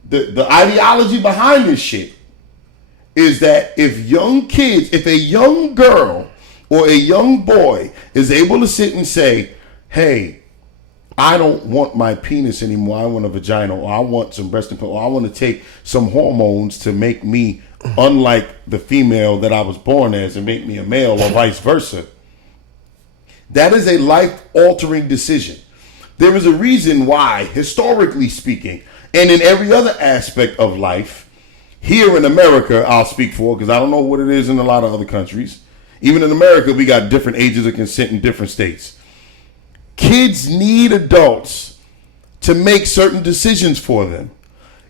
the ideology behind this shit is that if a young girl or a young boy is able to sit and say, hey, I don't want my penis anymore, I want a vagina, or I want some breast implant, or I want to take some hormones to make me unlike the female that I was born as and make me a male, or vice versa. That is a life-altering decision. There is a reason why, historically speaking, And in every other aspect of life, here in America, I'll speak for, because I don't know what it is in a lot of other countries. Even in America, we got different ages of consent in different states. Kids need adults to make certain decisions for them.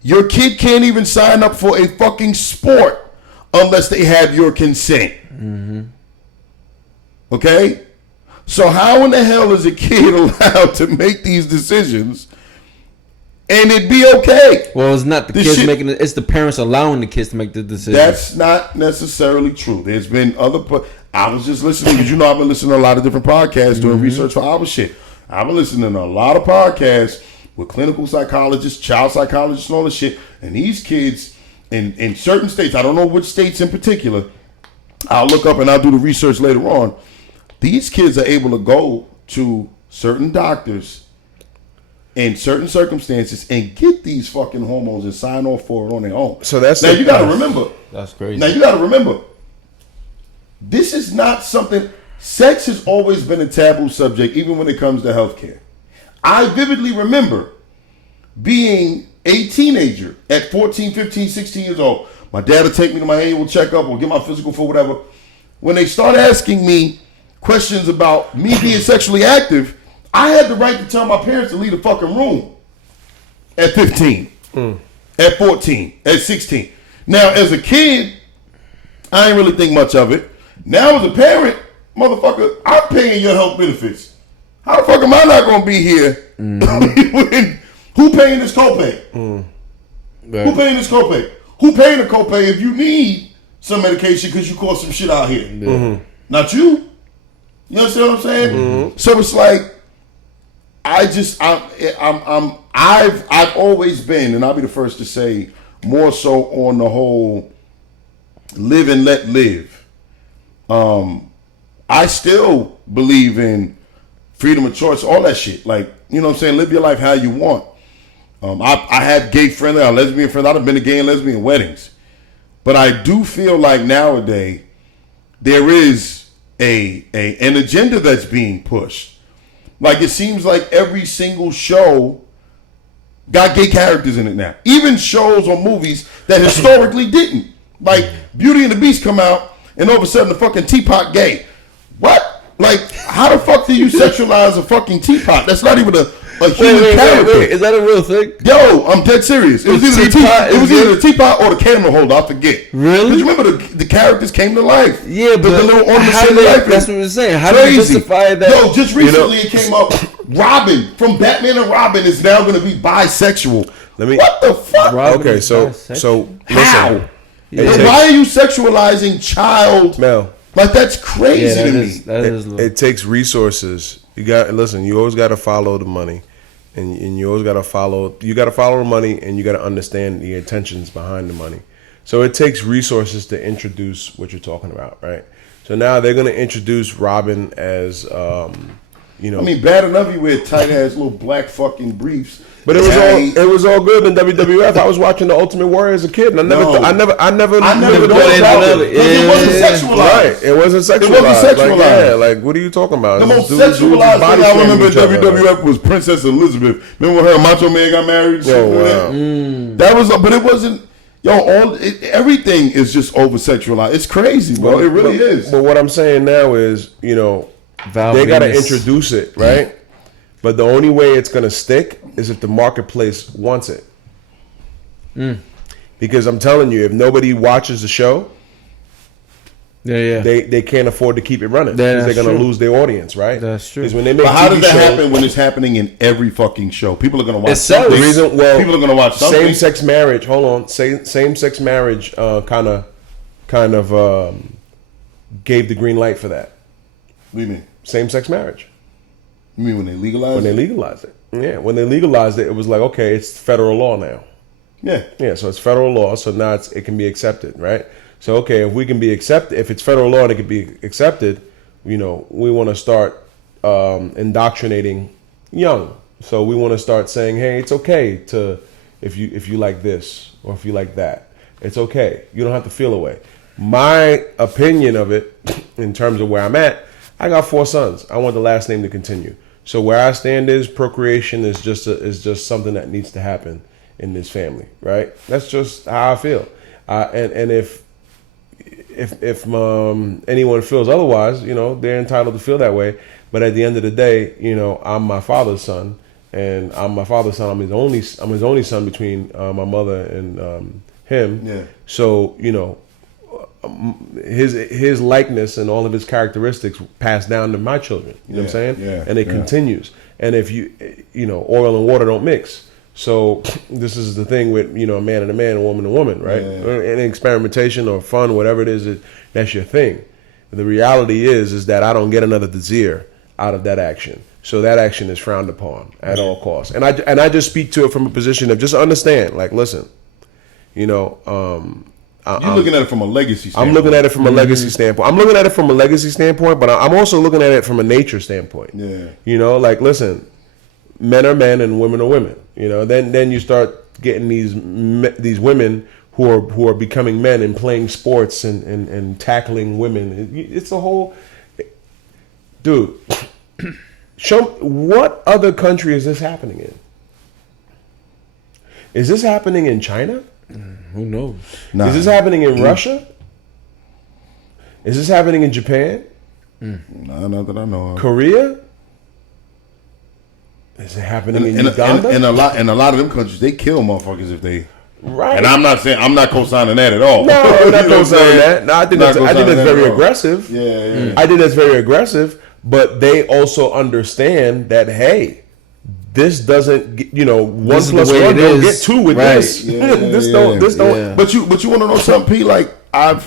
Your kid can't even sign up for a fucking sport unless they have your consent. Mm-hmm. Okay? So how in the hell is a kid allowed to make these decisions and it be okay? Well, it's not the kids making it. It's the parents allowing the kids to make the decision. That's not necessarily true. There's been other... I was just listening because I've been listening to a lot of different podcasts doing research for our shit. I've been listening to a lot of podcasts with clinical psychologists, child psychologists, and all this shit. And these kids in certain states, I don't know which states in particular, I'll look up and I'll do the research later on. These kids are able to go to certain doctors in certain circumstances and get these fucking hormones and sign off for it on their own. So that's now you got to remember. That's crazy. Now you got to remember. This is not something. Sex has always been a taboo subject, even when it comes to healthcare. I vividly remember being a teenager at 14, 15, 16 years old. My dad would take me to my annual checkup or get my physical for whatever. When they start asking me questions about me being sexually active, I had the right to tell my parents to leave the fucking room at 15, at 14, at 16. Now, as a kid, I ain't really think much of it. Now, as a parent, motherfucker, I'm paying your health benefits. How the fuck am I not going to be here? Who paying this copay? Right. Who paying this copay? Who paying the copay if you need some medication because you caught some shit out here? Mm-hmm. Not you. You understand what I'm saying? Mm-hmm. So it's like, I've always been, and I'll be the first to say, more so on the whole live and let live. I still believe in freedom of choice, all that shit. Like, you know what I'm saying? Live your life how you want. I have gay friendly or lesbian friends. I've been to gay and lesbian weddings. But I do feel like nowadays there is an agenda that's being pushed. Like, it seems like every single show got gay characters in it now. Even shows or movies that historically didn't. Like, Beauty and the Beast come out, and all of a sudden the fucking teapot gay. What? Like, how the fuck do you sexualize a fucking teapot? That's not even a human character. Wait. Is that a real thing? Yo, I'm dead serious. It was either the teapot or the camera holder. I forget. Really? Because you remember the characters came to life. Yeah, but the little ornaments how came do to they, life. that's what we're saying. How do you justify that? Yo, just recently it came up. Robin from Batman and Robin is now going to be bisexual. What the fuck? Robin okay, so how? Listen, why are you sexualizing child? Mel. Like, that's crazy to me. It takes resources. You always got to follow the money, and you always got to follow. You got to follow the money, and you got to understand the intentions behind the money. So it takes resources to introduce what you're talking about, right? So now they're going to introduce Robin as, I mean, bad enough you wear tight ass little black fucking briefs. But it was all good in WWF. I was watching the Ultimate Warrior as a kid, and I never thought it wasn't sexualized. Right, it wasn't sexualized. Like, what are you talking about? The most sexualized thing I remember in WWF was Princess Elizabeth. Remember when her and Macho Man got married? That was, but it wasn't. Everything is just over sexualized. It's crazy, bro. It really is. But what I'm saying now is, they got to introduce it, right? But the only way it's going to stick is if the marketplace wants it. Because I'm telling you, if nobody watches the show, they can't afford to keep it running because they're going to lose their audience, right? That's true. When they make but how does that happen when it's happening in every fucking show? People are going to watch something. People are going to watch something. Same-sex marriage. Hold on. Same-sex marriage kind of gave the green light for that. What do you mean? Same-sex marriage. You mean when they legalized it? When they legalized it. Yeah. When they legalized it, it was like, okay, it's federal law now. Yeah. Yeah, so it's federal law, so now it can be accepted, right? So, okay, if we can be accepted, if it's federal law and it can be accepted, we want to start indoctrinating young. So we want to start saying, hey, it's okay to, if you like this or if you like that, it's okay. You don't have to feel away. My opinion of it, in terms of where I'm at, I got 4 sons. I want the last name to continue. So where I stand is procreation is just something that needs to happen, in this family, right? That's just how I feel. And if anyone feels otherwise, they're entitled to feel that way. But at the end of the day, I'm my father's son, and I'm my father's son. I'm his only son between my mother and him. Yeah. So his likeness and all of his characteristics pass down to my children. You know what I'm saying? Yeah. And it continues. And if oil and water don't mix. So this is the thing with a man and a man, a woman and a woman, right? Yeah. Any experimentation or fun, whatever it is, that's your thing. The reality is that I don't get another Desir out of that action. So that action is frowned upon at all costs. And I just speak to it from a position of just understand, like, listen, you're looking at it from a legacy standpoint. I'm looking at it from a legacy standpoint. I'm looking at it from a legacy standpoint, but I'm also looking at it from a nature standpoint. Yeah. Like, listen, men are men and women are women. Then you start getting these women who are becoming men and playing sports and tackling women. It's a whole dude. Show what other country is this happening in? Is this happening in China? Who knows? Is this happening in Russia? Is this happening in Japan? Nah, not that I know of. Korea? Is it happening in Uganda? And a lot of them countries, they kill motherfuckers if they. Right. And I'm not co-signing that at all. No, I'm not You know what I'm co-signing saying? that. No, I think that's very aggressive. Yeah. I think that's very aggressive. But they also understand that, hey, this doesn't, 1 This is plus the way 1 it don't is. get 2 with Right. this. This don't. Yeah. But you want to know something, P? Like I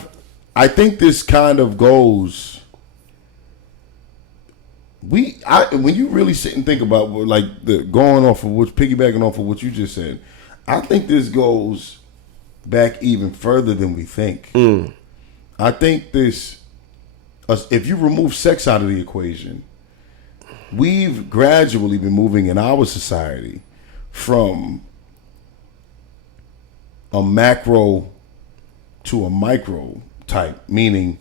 think this kind of goes. When you really sit and think about piggybacking off of what you just said, I think this goes back even further than we think. I think if you remove sex out of the equation, we've gradually been moving in our society from a macro to a micro type, meaning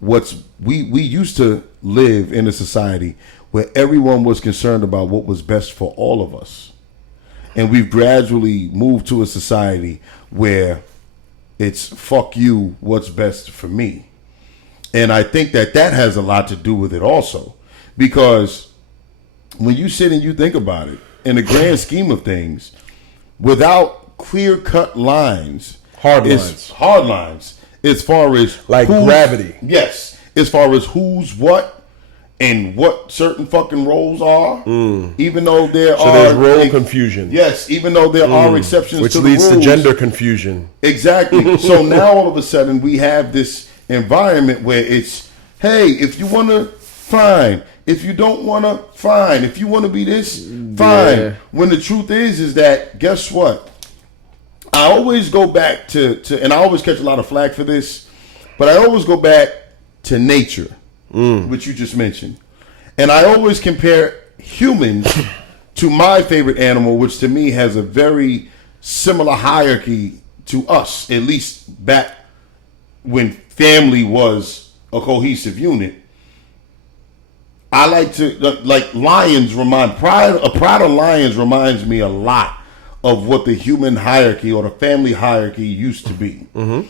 we used to live in a society where everyone was concerned about what was best for all of us. And we've gradually moved to a society where it's fuck you, what's best for me. And I think that has a lot to do with it also. Because when you sit and you think about it, in the grand scheme of things, without clear-cut lines, Hard lines, as far as like gravity. Yes, as far as who's what and what certain fucking roles are, even though there So there's role confusion. Yes, even though there are exceptions Which to leads the to rules. gender confusion. Exactly. So now all of a sudden we have this environment where it's, hey, if you want to, fine. If you don't want to, fine. If you want to be this, fine. Yeah. When the truth is that, guess what? I always go back to, and I always catch a lot of flack for this, but I always go back to nature, which you just mentioned. And I always compare humans to my favorite animal, which to me has a very similar hierarchy to us, at least back when family was a cohesive unit. I like to, lions a pride of lions reminds me a lot of what the human hierarchy or the family hierarchy used to be. Mm-hmm.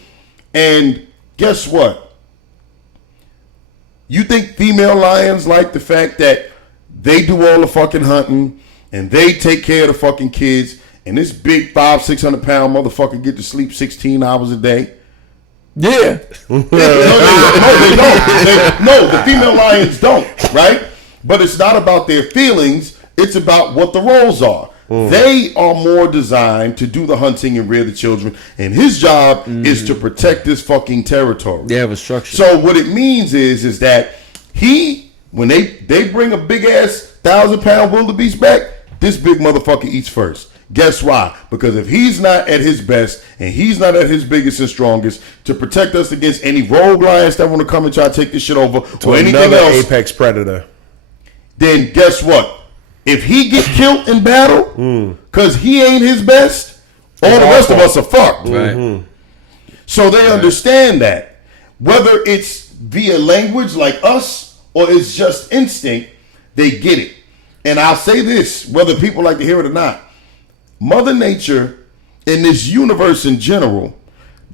And guess what? You think female lions like the fact that they do all the fucking hunting and they take care of the fucking kids and this big 500-600 pound motherfucker get to sleep 16 hours a day? Yeah. No, they don't. No, the female lions don't, right? But it's not about their feelings. It's about what the roles are. They are more designed to do the hunting and rear the children, and his job is to protect this fucking territory. They have a structure. So what it means is that when they bring a big ass 1,000-pound wildebeest back, this big motherfucker eats first. Guess why? Because if he's not at his best and he's not at his biggest and strongest to protect us against any rogue lions that want to come and try to take this shit over or anything Another else, apex predator. then guess what? If he get killed in battle because he ain't his best, all the rest of us are fucked. Right. So they understand that. Whether it's via language like us or it's just instinct, they get it. And I'll say this, whether people like to hear it or not, Mother Nature and this universe in general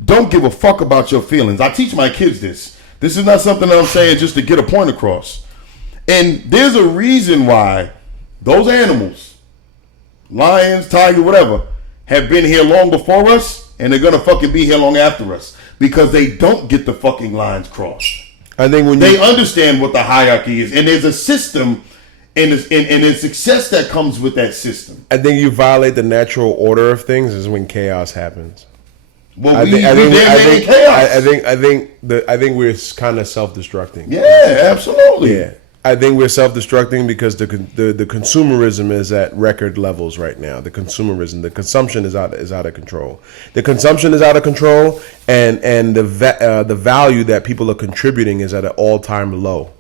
don't give a fuck about your feelings. I teach my kids this. This is not something that I'm saying just to get a point across. And there's a reason why those animals, lions, tiger, whatever, have been here long before us, and they're gonna fucking be here long after us because they don't get the fucking lines crossed. I think when they understand what the hierarchy is, and there's a system, and there's success that comes with that system. I think you violate the natural order of things is when chaos happens. Well, I think chaos. I think we're kind of self-destructing. Yeah, absolutely. Yeah. I think we're self-destructing because the consumerism is at record levels right now. The consumption is out of control. The consumption is out of control, and the value that people are contributing is at an all-time low.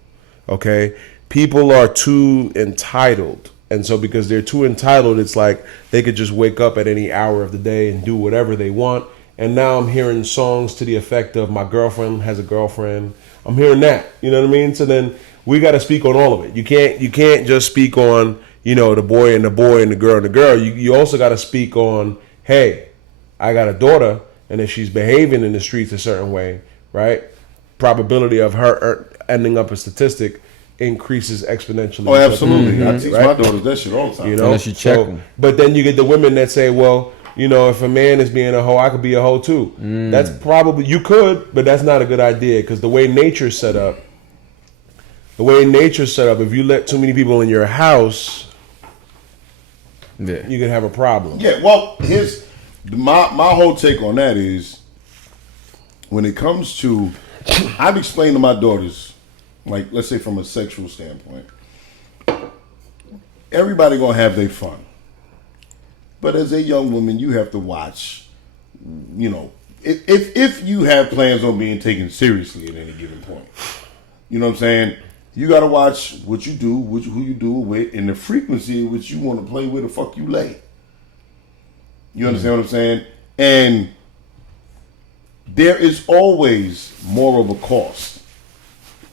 Okay, people are too entitled, and so because they're too entitled, it's like they could just wake up at any hour of the day and do whatever they want. And now I'm hearing songs to the effect of "My girlfriend has a girlfriend." I'm hearing that. You know what I mean? So then we got to speak on all of it. You can't just speak on, you know, the boy and the boy and the girl and the girl. You also got to speak on, hey, I got a daughter, and if she's behaving in the streets a certain way, right? Probability of her ending up a statistic increases exponentially. Oh, absolutely. I teach my daughters that shit all the time. You know, unless you check them. But then you get the women that say, well, you know, if a man is being a hoe, I could be a hoe too. That's probably, you could, but that's not a good idea because the way nature's set up, if you let too many people in your house, you can have a problem. Yeah, well, here's my whole take on that is when it comes to, I've explained to my daughters, like, let's say from a sexual standpoint, everybody gonna have their fun. But as a young woman, you have to watch, you know, if you have plans on being taken seriously at any given point. You know what I'm saying? You got to watch what you do, who you do it with, and the frequency at which you want to play with the fuck you lay. You understand what I'm saying? And there is always more of a cost.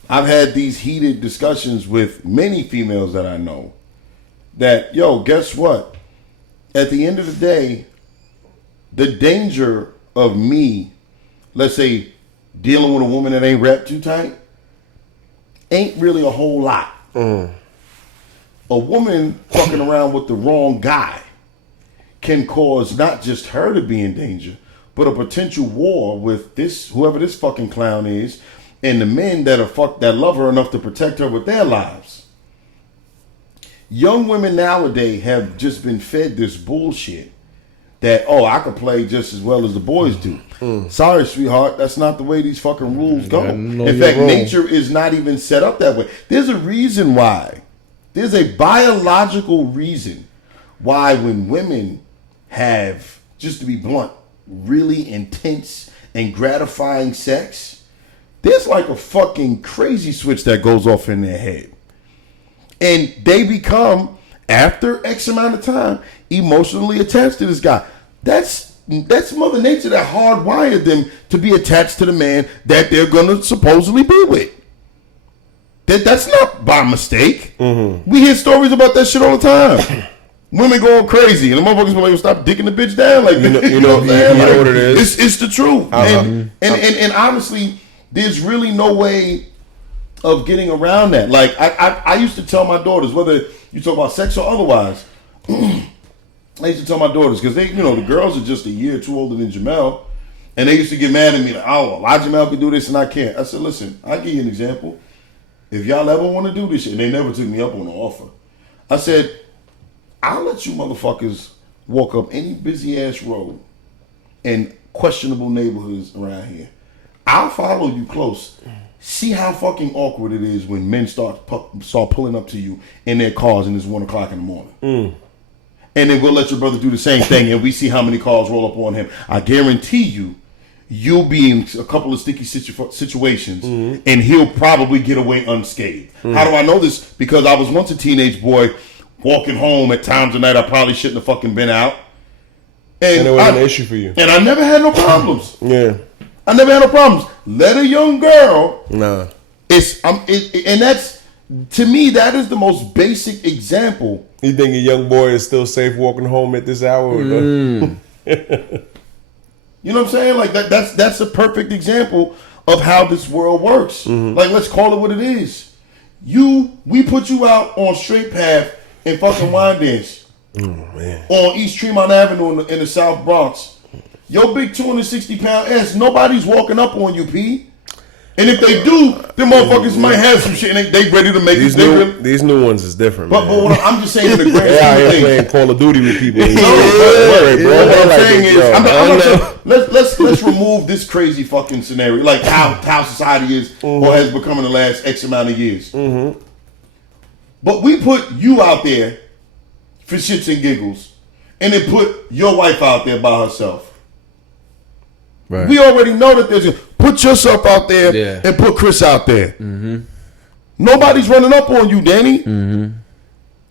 I've had these heated discussions with many females that I know that, yo, guess what? At the end of the day, the danger of me, let's say, dealing with a woman that ain't wrapped too tight, ain't really a whole lot. A woman fucking around with the wrong guy can cause not just her to be in danger, but a potential war with this, whoever this fucking clown is, and the men that love her enough to protect her with their lives. Young women nowadays have just been fed this bullshit that, oh, I could play just as well as the boys do. Sorry, sweetheart, that's not the way these fucking rules go. In fact, nature is not even set up that way. There's a reason why. There's a biological reason why when women have, just to be blunt, really intense and gratifying sex, there's like a fucking crazy switch that goes off in their head. And they become, after X amount of time, emotionally attached to this guy. That's Mother Nature that hardwired them to be attached to the man that they're going to supposedly be with. That's not by mistake. We hear stories about that shit all the time. Women going crazy, and the motherfuckers be like, stop dicking the bitch down like that. You know what it is? It's the truth. And honestly, there's really no way of getting around that. Like I used to tell my daughters, whether you talk about sex or otherwise, I used to tell my daughters, because they, you know, the girls are just a year or two older than Jamel, and they used to get mad at me like, oh, why Jamel can do this and I can't. I said, listen, I'll give you an example. If y'all ever want to do this shit, and they never took me up on the offer, I said, I'll let you motherfuckers walk up any busy ass road in questionable neighborhoods around here. I'll follow you close. See how fucking awkward it is when men start pulling up to you in their cars and it's 1 o'clock in the morning. And then we'll let your brother do the same thing and we see how many cars roll up on him. I guarantee you'll be in a couple of sticky situations and he'll probably get away unscathed. How do I know this? Because I was once a teenage boy walking home at times of night I probably shouldn't have fucking been out. And it was an issue for you. And I never had no problems. Yeah. I never had no problems. Let a young girl. Nah. And that's To me, that is the most basic example. You think a young boy is still safe walking home at this hour? Or no? You know what I'm saying? Like that's a perfect example of how this world works. Like, let's call it what it is. We put you out on straight path in fucking wine dance. On East Tremont Avenue in the South Bronx. Your big 260-pound ass, nobody's walking up on you, P. And if they do, them motherfuckers might have some shit and they ready to make these new ones is different. But I'm just saying, in the grand they out here scheme of playing things. Call of Duty with people. What I'm saying is, let's remove this crazy fucking scenario, like how society is or has become in the last X amount of years. But we put you out there for shits and giggles, and then put your wife out there by herself. Right. We already know that there's put yourself out there and put Chris out there. Nobody's running up on you, Danny. You know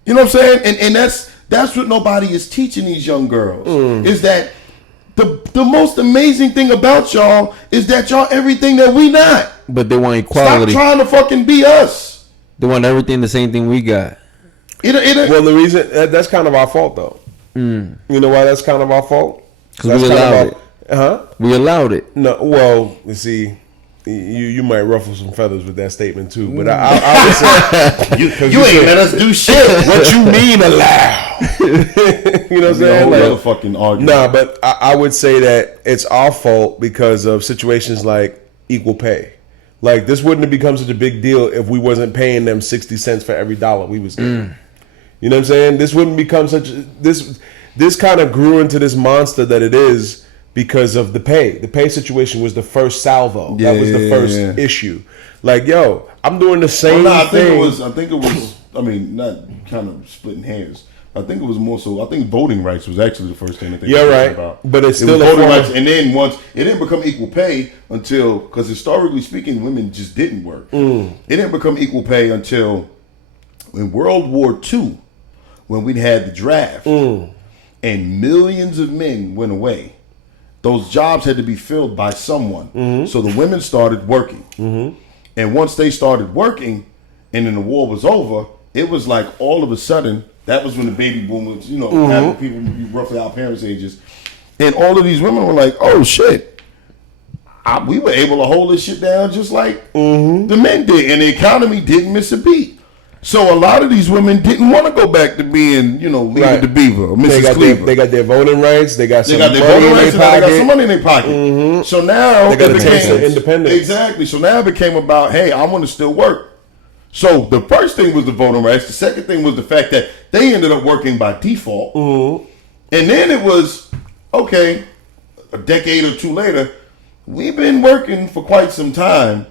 what I'm saying? And that's what nobody is teaching these young girls. Is that the most amazing thing about y'all is that y'all everything that we not. But they want equality. Stop trying to fucking be us. They want everything the same thing we got. Well, the reason that's kind of our fault, though. You know why that's kind of our fault? Because we allowed it. We allowed it. No, well, you see, you might ruffle some feathers with that statement too, but I would say you ain't let us do shit. What you mean allow? You know what I'm saying? Like, fucking argument. Nah, but I would say that it's our fault because of situations like equal pay. Like, this wouldn't have become such a big deal if we wasn't paying them 60 cents for every dollar we was getting. You know what I'm saying? This wouldn't become such this kind of grew into this monster that it is. Because of the pay. The pay situation was the first salvo. That was the first issue. Like, yo, I'm doing the same thing. I think it was, I mean, not kind of splitting hairs. I think it was more so, I think voting rights was actually the first thing that they were talking about. But it's still voting rights. And then once, it didn't become equal pay until, because historically speaking, women just didn't work. It didn't become equal pay until in World War II, when we had the draft, and millions of men went away. Those jobs had to be filled by someone. So the women started working. And once they started working, and then the war was over, it was like all of a sudden, that was when the baby boom was, having people roughly our parents' ages. And all of these women were like, oh shit. We were able to hold this shit down just like the men did. And the economy didn't miss a beat. So a lot of these women didn't want to go back to being, Leave It to Beaver or Mrs. Cleaver. They got their voting rights. They got some money in their pocket. So now they got a taste of independence. Exactly. So now it became about, hey, I want to still work. So the first thing was the voting rights. The second thing was the fact that they ended up working by default. And then it was, okay, a decade or two later, we've been working for quite some time.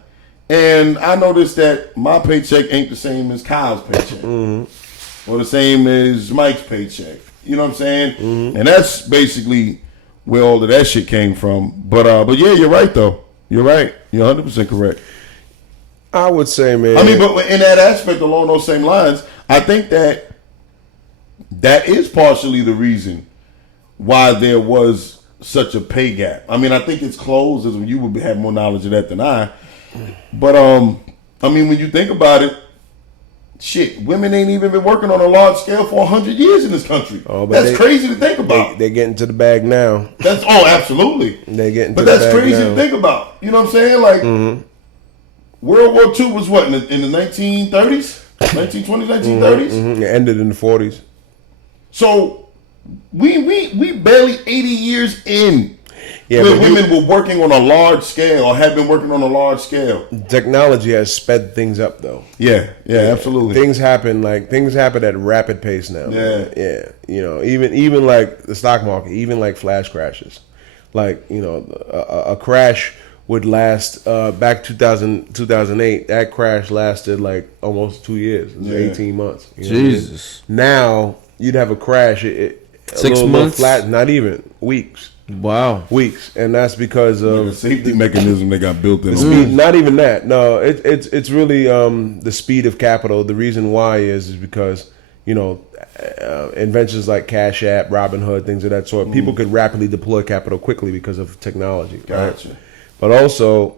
And I noticed that my paycheck ain't the same as Kyle's paycheck. Or the same as Mike's paycheck. You know what I'm saying? And that's basically where all of that shit came from. But yeah, you're right though. You're right. You're 100% correct. I would say, man. I mean, but in that aspect, along those same lines, I think that is partially the reason why there was such a pay gap. I mean, I think it's closed, as you would have more knowledge of that than I. But I mean, when you think about it, shit, women ain't even been working on a large scale for 100 years in this country. That's crazy to think about. They're getting to the bag now. Absolutely. They're getting to the bag now. But that's crazy to think about. You know what I'm saying? Like, World War II was what, in the 1930s? 1920s, 1930s? It ended in the 40s. So, we barely 80 years in. Yeah, where women were working on a large scale or had been working on a large scale. Technology has sped things up, though. Yeah, absolutely. Things happen at rapid pace now. Yeah. Even like the stock market, even like flash crashes. Like, a crash would last back 2008. That crash lasted like almost 2 years. It was 18 months. Jesus. Now you'd have a crash. 6 months. Flat, not even weeks. Wow, weeks, and that's because of the safety mechanism they got built in. Not even that. No, it's really the speed of capital. The reason why is because inventions like Cash App, Robinhood, things of that sort. People could rapidly deploy capital quickly because of technology. Gotcha. Right? But also,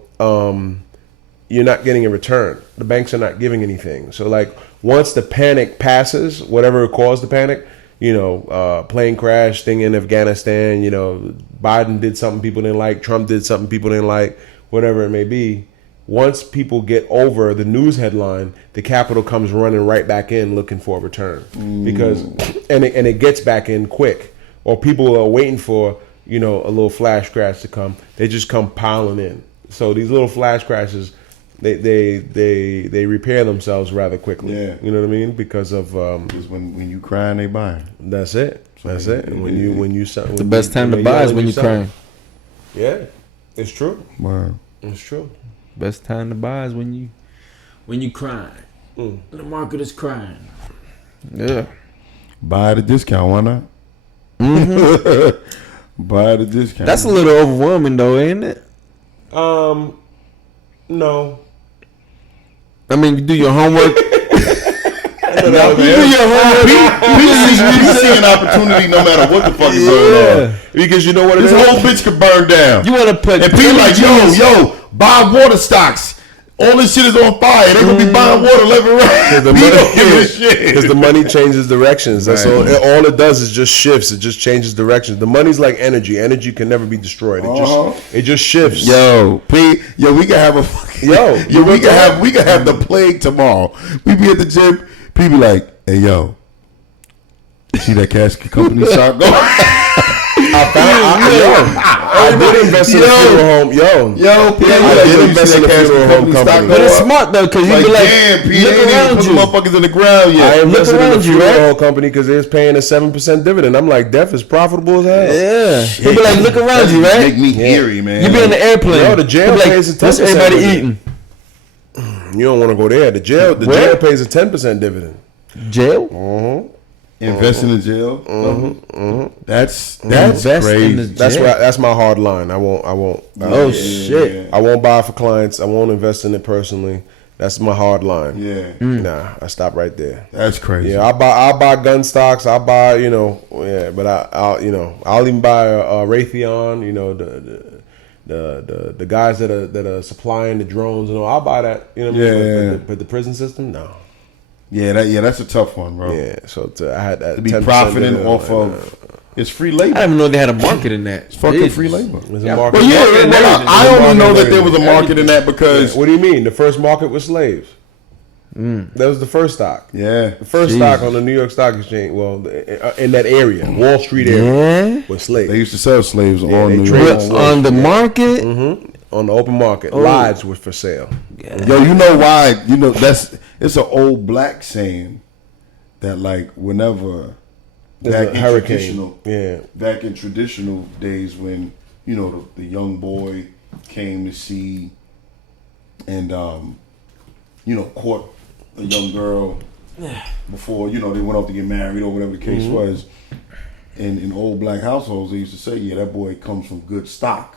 you're not getting a return. The banks are not giving anything. So like once the panic passes, whatever caused the panic, plane crash thing in Afghanistan, Biden did something people didn't like, Trump did something people didn't like, whatever it may be. Once people get over the news headline, the capital comes running right back in looking for a return because it gets back in quick. Or people are waiting for a little flash crash to come. They just come piling in. So these little flash crashes, they repair themselves rather quickly. Yeah. You know what I mean? Because of because when you crying, they buying. That's it. That's it. And when you the best time to buy is when you crying. Yeah, it's true. Wow. It's true. Best time to buy is when you crying. The market is crying. Yeah. Buy at a discount, why not? Buy at a discount. That's a little overwhelming though, ain't it? No. I mean, you do your homework. You do your homework. People see an opportunity no matter what the fuck is going on. Because you know what it is? This whole bitch could burn down. You want to put and people like, yo, buy water stocks. All this shit is on fire. They gonna be buying water left and right. Because the money changes directions. That's all. All it does is just shifts. It just changes directions. The money's like energy. Energy can never be destroyed. It just shifts. Yo, we can have a fucking, we can have the plague tomorrow. We be at the gym. People like, hey yo, you see that casket company stock go? I did invest in a funeral home. I did invest in a funeral home company. But it's smart though, because you be like, damn, look around you. Motherfuckers in the ground yet. I invested in a funeral home company because they was paying a 7% dividend. I'm like, death is profitable as hell. Yeah. They be like, look around you, right? Make me hairy, man. You be in the airplane. Yo, the jail pays a 10%. What's everybody eating? You don't want to go there. The jail pays a 10% dividend. Jail? Invest in the jail. That's Invest crazy. in the jail. That's my hard line. I won't. Oh shit! I won't buy for clients. I won't invest in it personally. That's my hard line. Yeah. Nah, I stop right there. That's crazy. Yeah, I buy gun stocks. I buy but I'll even buy a Raytheon. The guys that are supplying the drones and all. I'll buy that. You know what I mean? But the prison system, no. Yeah, that's a tough one, bro. Yeah, so I had that to be profiting off of it's free labor. I didn't even know they had a market in that. It's fucking free labor. There's a market. Well, I only know that there was a market in that because. What do you mean? The first market was slaves. That was the first stock. Yeah, the first stock on the New York Stock Exchange. Well, in that area, Wall Street area, was slaves. They used to sell slaves on the market. On the open market, lives were for sale. Yo, you know why? It's an old black saying that like whenever back in traditional days when the young boy came to see and caught a young girl before they went off to get married or whatever the case was. In old black households, they used to say, that boy comes from good stock.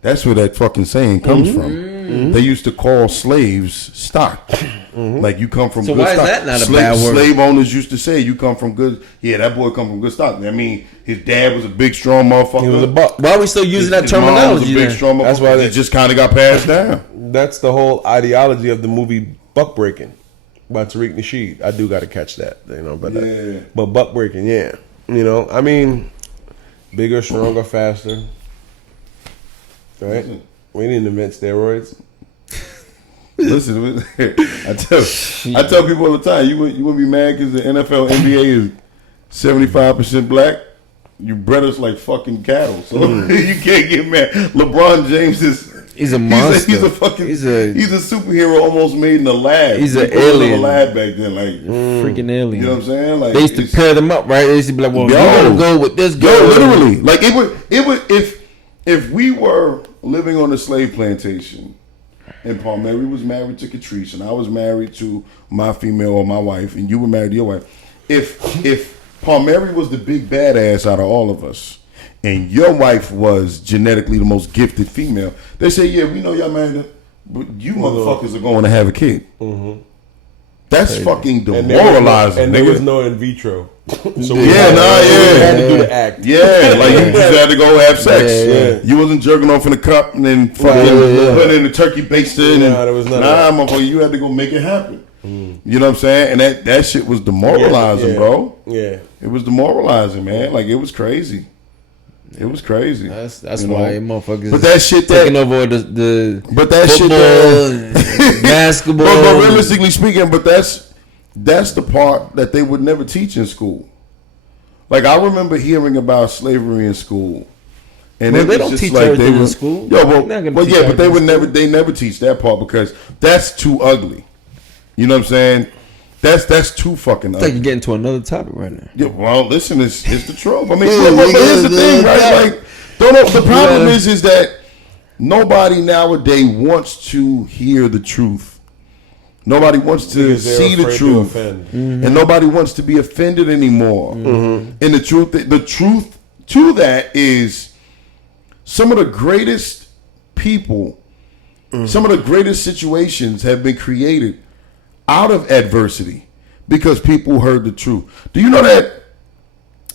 That's where that fucking saying comes from. They used to call slaves stock. Like you come from good stock. So why is that not a bad word? Slave owners used to say you come from good. Yeah, that boy come from good stock. I mean, his dad was a big, strong motherfucker. He was a buck. Why are we still using that terminology? Was a big, strong motherfucker. That's why it just kind of got passed down. That's the whole ideology of the movie Buck Breaking by Tariq Nasheed. I do got to catch that, but buck breaking, yeah. I mean, bigger, stronger, faster. Right? We didn't invent steroids. Listen, I tell people all the time, you wouldn't be mad because the NFL, NBA is 75% black. You bred us like fucking cattle, so you can't get mad. LeBron James he's a monster. He's a superhero almost made in a lab. He's an alien. In a lab back then, like freaking alien. You know what I'm saying? Like they used to pair them up, right? They used to be like, well, you gotta go with this guy. Literally, like it would if we were living on a slave plantation and Pamery was married to Catrice and I was married to my female or my wife and you were married to your wife, if Pamery was the big badass out of all of us and your wife was genetically the most gifted female, they say, yeah, we know y'all married, but you motherfuckers are going to have a kid. That's fucking And demoralizing. there was nigga. no in vitro. So We had to do the act. Yeah, like you just had to go have sex. Yeah. You wasn't jerking off in the cup and then fucking putting it in the turkey baster. Nah, there was none of nah, that. motherfucker, you had to go make it happen. You know what I'm saying? And that shit was demoralizing, bro. Yeah. It was demoralizing, man. Like, it was crazy. It was crazy. That's You why know? motherfuckers. But that shit taking that, over the but that shit football, that, basketball. but realistically speaking, but that's the part that they would never teach in school. Like, I remember hearing about slavery in school. And Well, it they was don't just teach like everything they in were, school. Yo, They're not gonna well teach yeah, but they would everything in never teach that part because that's too ugly. You know what I'm saying? That's too fucking I think ugly. you're getting to another topic right now. Yeah, well, listen, it's the truth. I mean, but here's the thing, right? Like, the problem is that nobody nowadays wants to hear the truth. Nobody wants to Because they're see the afraid to truth, offend. and nobody wants to be offended anymore. And the truth to that is some of the greatest people, some of the greatest situations have been created out of adversity because people heard the truth. Do you know that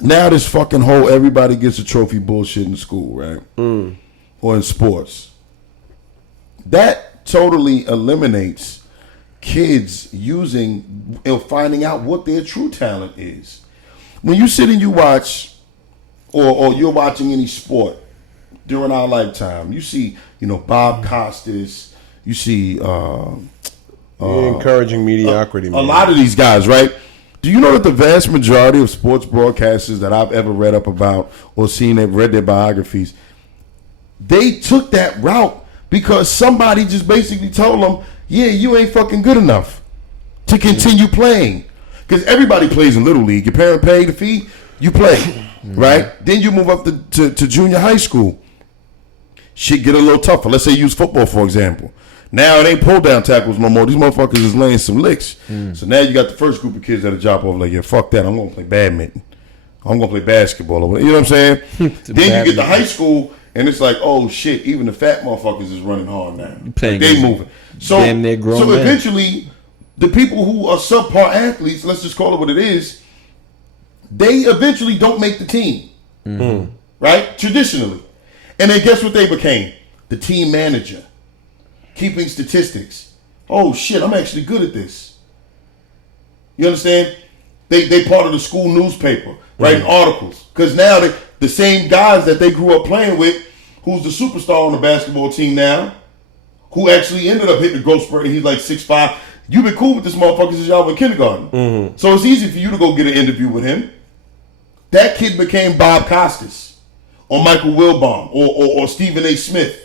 now this fucking whole everybody gets a trophy bullshit in school, right? Or in sports. That totally eliminates kids using and finding out what their true talent is. When you sit and you watch or you're watching any sport during our lifetime, you see, Bob Costas, you see You're encouraging mediocrity, a man. lot of these guys, right? Do you know that the vast majority of sports broadcasters that I've ever read up about or read their biographies, they took that route because somebody just basically told them, yeah, you ain't fucking good enough to continue playing. Because everybody plays in Little League. Your parent pay the fee, you play, right? Then you move up to junior high school. Shit get a little tougher. Let's say use football, for example. Now it ain't pull down tackles no more. These motherfuckers is laying some licks. So now you got the first group of kids that'll drop off like, yeah, fuck that. I'm going to play badminton. I'm going to play basketball. Or you know what I'm saying? Then you get to high school and it's like, oh shit, even the fat motherfuckers is running hard now. Playing Like, they moving. So grown men. eventually the people who are subpar athletes, let's just call it what it is, they eventually don't make the team. Right? Traditionally. And then guess what they became? The team manager. Keeping statistics. Oh shit, I'm actually good at this. You understand? They part of the school newspaper, writing articles. Because now the same guys that they grew up playing with, who's the superstar on the basketball team now, who actually ended up hitting the growth spurt, and he's like 6'5". You've been cool with this motherfucker since y'all were in kindergarten. So it's easy for you to go get an interview with him. That kid became Bob Costas, or Michael Wilbon, or Stephen A. Smith.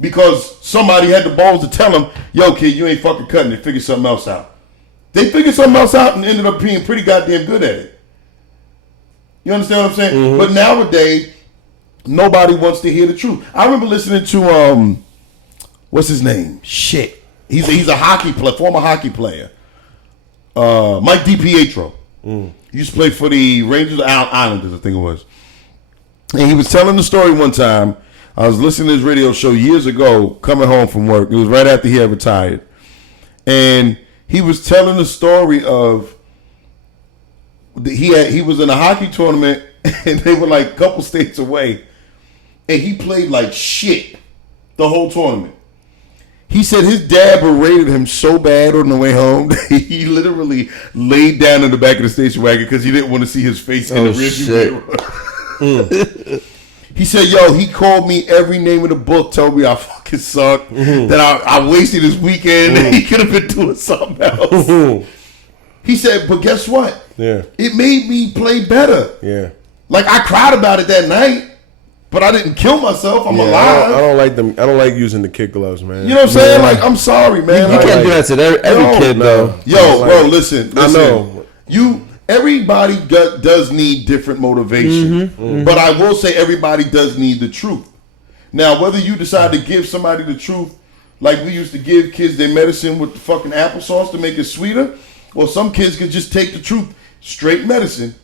Because somebody had the balls to tell him, yo, kid, you ain't fucking cutting it. Figure something else out. They figured something else out and ended up being pretty goddamn good at it. You understand what I'm saying? But nowadays, nobody wants to hear the truth. I remember listening to, what's his name? Shit. He's a hockey player, former hockey player. Mike DiPietro. He used to play for the Rangers Islanders, I think it was. And he was telling the story one time. I was listening to his radio show years ago, coming home from work. It was right after he had retired. And he was telling the story of he was in a hockey tournament and they were like a couple states away. And he played like shit the whole tournament. He said his dad berated him so bad on the way home that he literally laid down in the back of the station wagon because he didn't want to see his face in the rearview mirror. He said, yo, he called me every name in the book, told me I fucking suck, that I wasted his weekend, and he could have been doing something else. He said, but guess what? Yeah. It made me play better. Yeah. Like, I cried about it that night, but I didn't kill myself. I'm alive. I don't like them. I don't like using the kid gloves, man. You know what I'm saying? Like, I'm sorry, man. You Like, can't do that to every kid, though. Yo, Like, bro, listen. I know. Everybody does need different motivation. But I will say everybody does need the truth. Now, whether you decide to give somebody the truth, like we used to give kids their medicine with the fucking applesauce to make it sweeter, or some kids could just take the truth, straight medicine.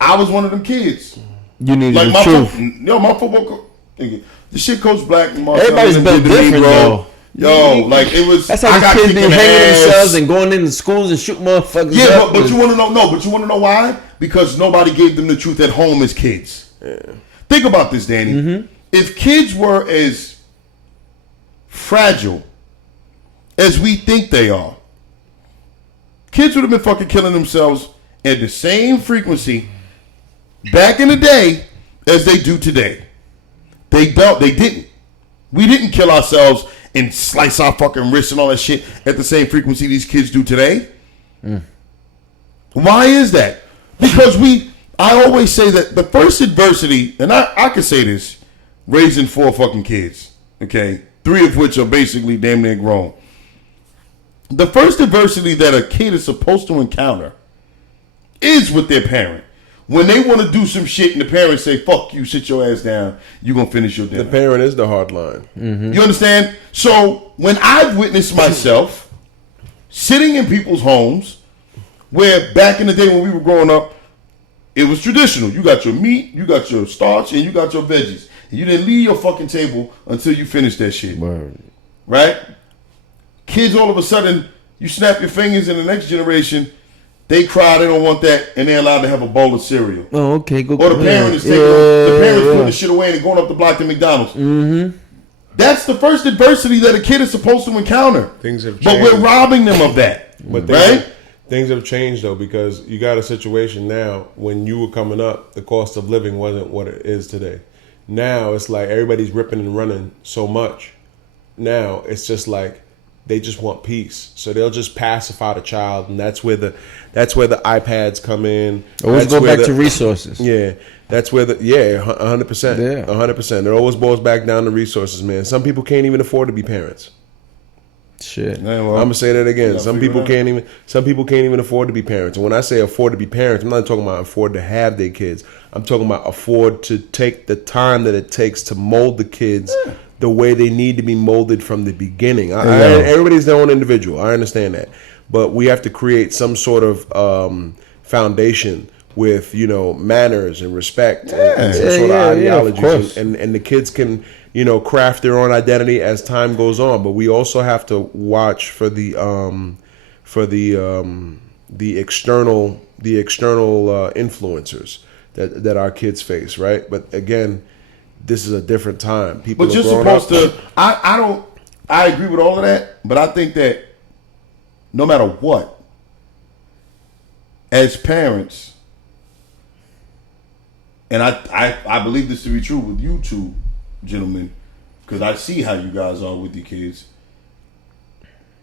I was one of them kids. You need Like the truth. my football coach, the shit Coach Black and Marcel Everybody's built did to me, different, though. Yo, like it was. That's how I got these kids kicked be in the hanging ass. themselves and going into schools and shoot motherfuckers. Yeah, up. but you want to know? No, but you want to know why? Because nobody gave them the truth at home as kids. Yeah. Think about this, Danny. Mm-hmm. If kids were as fragile as we think they are, kids would have been fucking killing themselves at the same frequency back in the day as they do today. They didn't. We didn't kill ourselves and slice our fucking wrists and all that shit at the same frequency these kids do today. Why is that? Because I always say that the first adversity, and I can say this, raising 4 fucking kids, okay? 3 of which are basically damn near grown. The first adversity that a kid is supposed to encounter is with their parent. When they want to do some shit and the parents say, fuck you, sit your ass down, you're going to finish your dinner. The parent is the hard line. Mm-hmm. You understand? So when I've witnessed myself sitting in people's homes where back in the day when we were growing up, it was traditional. You got your meat, you got your starch, and you got your veggies. And you didn't leave your fucking table until you finished that shit. Word. Right? Kids all of a sudden, you snap your fingers in the next generation, they cry, they don't want that, and they're allowed to have a bowl of cereal. Oh, okay, go. Or the parent is taking the parents putting the shit away and going up the block to McDonald's. Mm-hmm. That's the first adversity that a kid is supposed to encounter. Things have changed. But we're robbing them of that. But right? Things have changed though, because you got a situation now. When you were coming up, the cost of living wasn't what it is today. Now it's like everybody's ripping and running so much. Now it's just like they just want peace, so they'll just pacify the child, and that's where the iPads come in. Always go back to resources. Yeah, that's where 100%, Yeah, 100%. It always boils back down to resources, man. Some people can't even afford to be parents. Shit. Yeah, well, I'm gonna say that again. Some people can't out. even afford to be parents. And when I say afford to be parents, I'm not talking about afford to have their kids. I'm talking about afford to take the time that it takes to mold the kids the way they need to be molded from the beginning. Everybody's their own individual. I understand that, but we have to create some sort of foundation with manners and respect and some sort of ideologies, and the kids can craft their own identity as time goes on. But we also have to watch for the external influencers that our kids face, right? But again, this is a different time. People but you're supposed to. I agree with all of that, but I think that no matter what, as parents, and I believe this to be true with you two gentlemen, because I see how you guys are with your kids.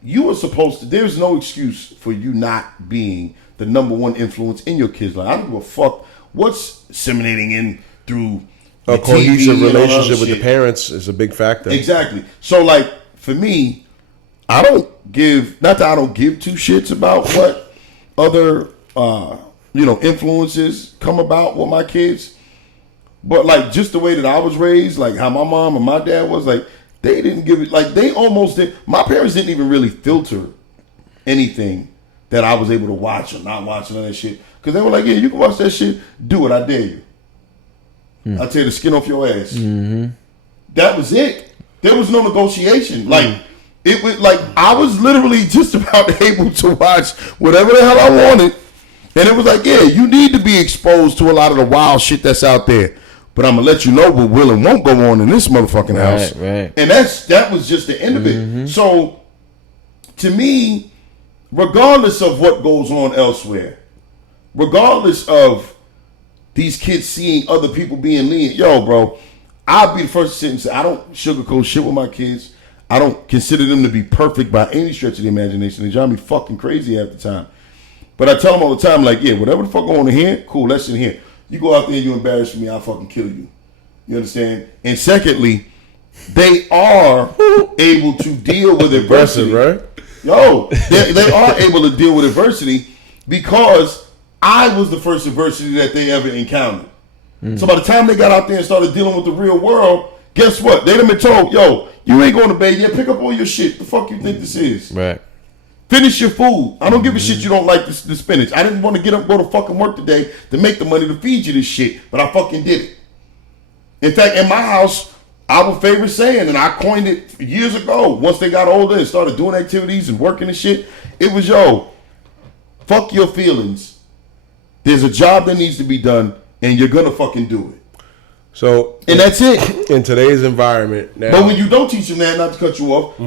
You are supposed to. There's no excuse for you not being the number one influence in your kids' life. I don't give a fuck what's disseminating in through a cohesive relationship with the parents is a big factor. Exactly. So, like, for me, I don't give two shits about what other, influences come about with my kids. But, like, just the way that I was raised, like how my mom and my dad was, like, they didn't give it, like, they almost did. My parents didn't even really filter anything that I was able to watch or not watch and all that shit. Because they were like, yeah, you can watch that shit, do it, I dare you. I'll tear the skin off your ass. Mm-hmm. That was it. There was no negotiation. Like, it was like I was literally just about able to watch whatever the hell I wanted. And it was like, yeah, you need to be exposed to a lot of the wild shit that's out there. But I'm gonna let you know what will and won't go on in this motherfucking house. Right. And that was just the end of it. So to me, regardless of what goes on elsewhere, regardless of these kids seeing other people being lenient, bro, I'll be the first to sit and say I don't sugarcoat shit with my kids. I don't consider them to be perfect by any stretch of the imagination. They drive me fucking crazy half the time. But I tell them all the time, like, yeah, whatever the fuck going on in here, cool, that's in here. You go out there and you embarrass me, I'll fucking kill you. You understand? And secondly, they are able to deal with adversity. Right? They are able to deal with adversity because I was the first adversity that they ever encountered. So by the time they got out there and started dealing with the real world, guess what? They'd have been told, you ain't going to bed yet. Pick up all your shit. The fuck you think this is? Right. Finish your food. I don't give a shit you don't like the spinach. I didn't want to get up and go to fucking work today to make the money to feed you this shit, but I fucking did it. In fact, in my house, our favorite saying, and I coined it years ago. Once they got older and started doing activities and working and shit, it was, yo, fuck your feelings. There's a job that needs to be done, and you're gonna fucking do it. So, and that's it. In today's environment, now, but when you don't teach them that, not to cut you off,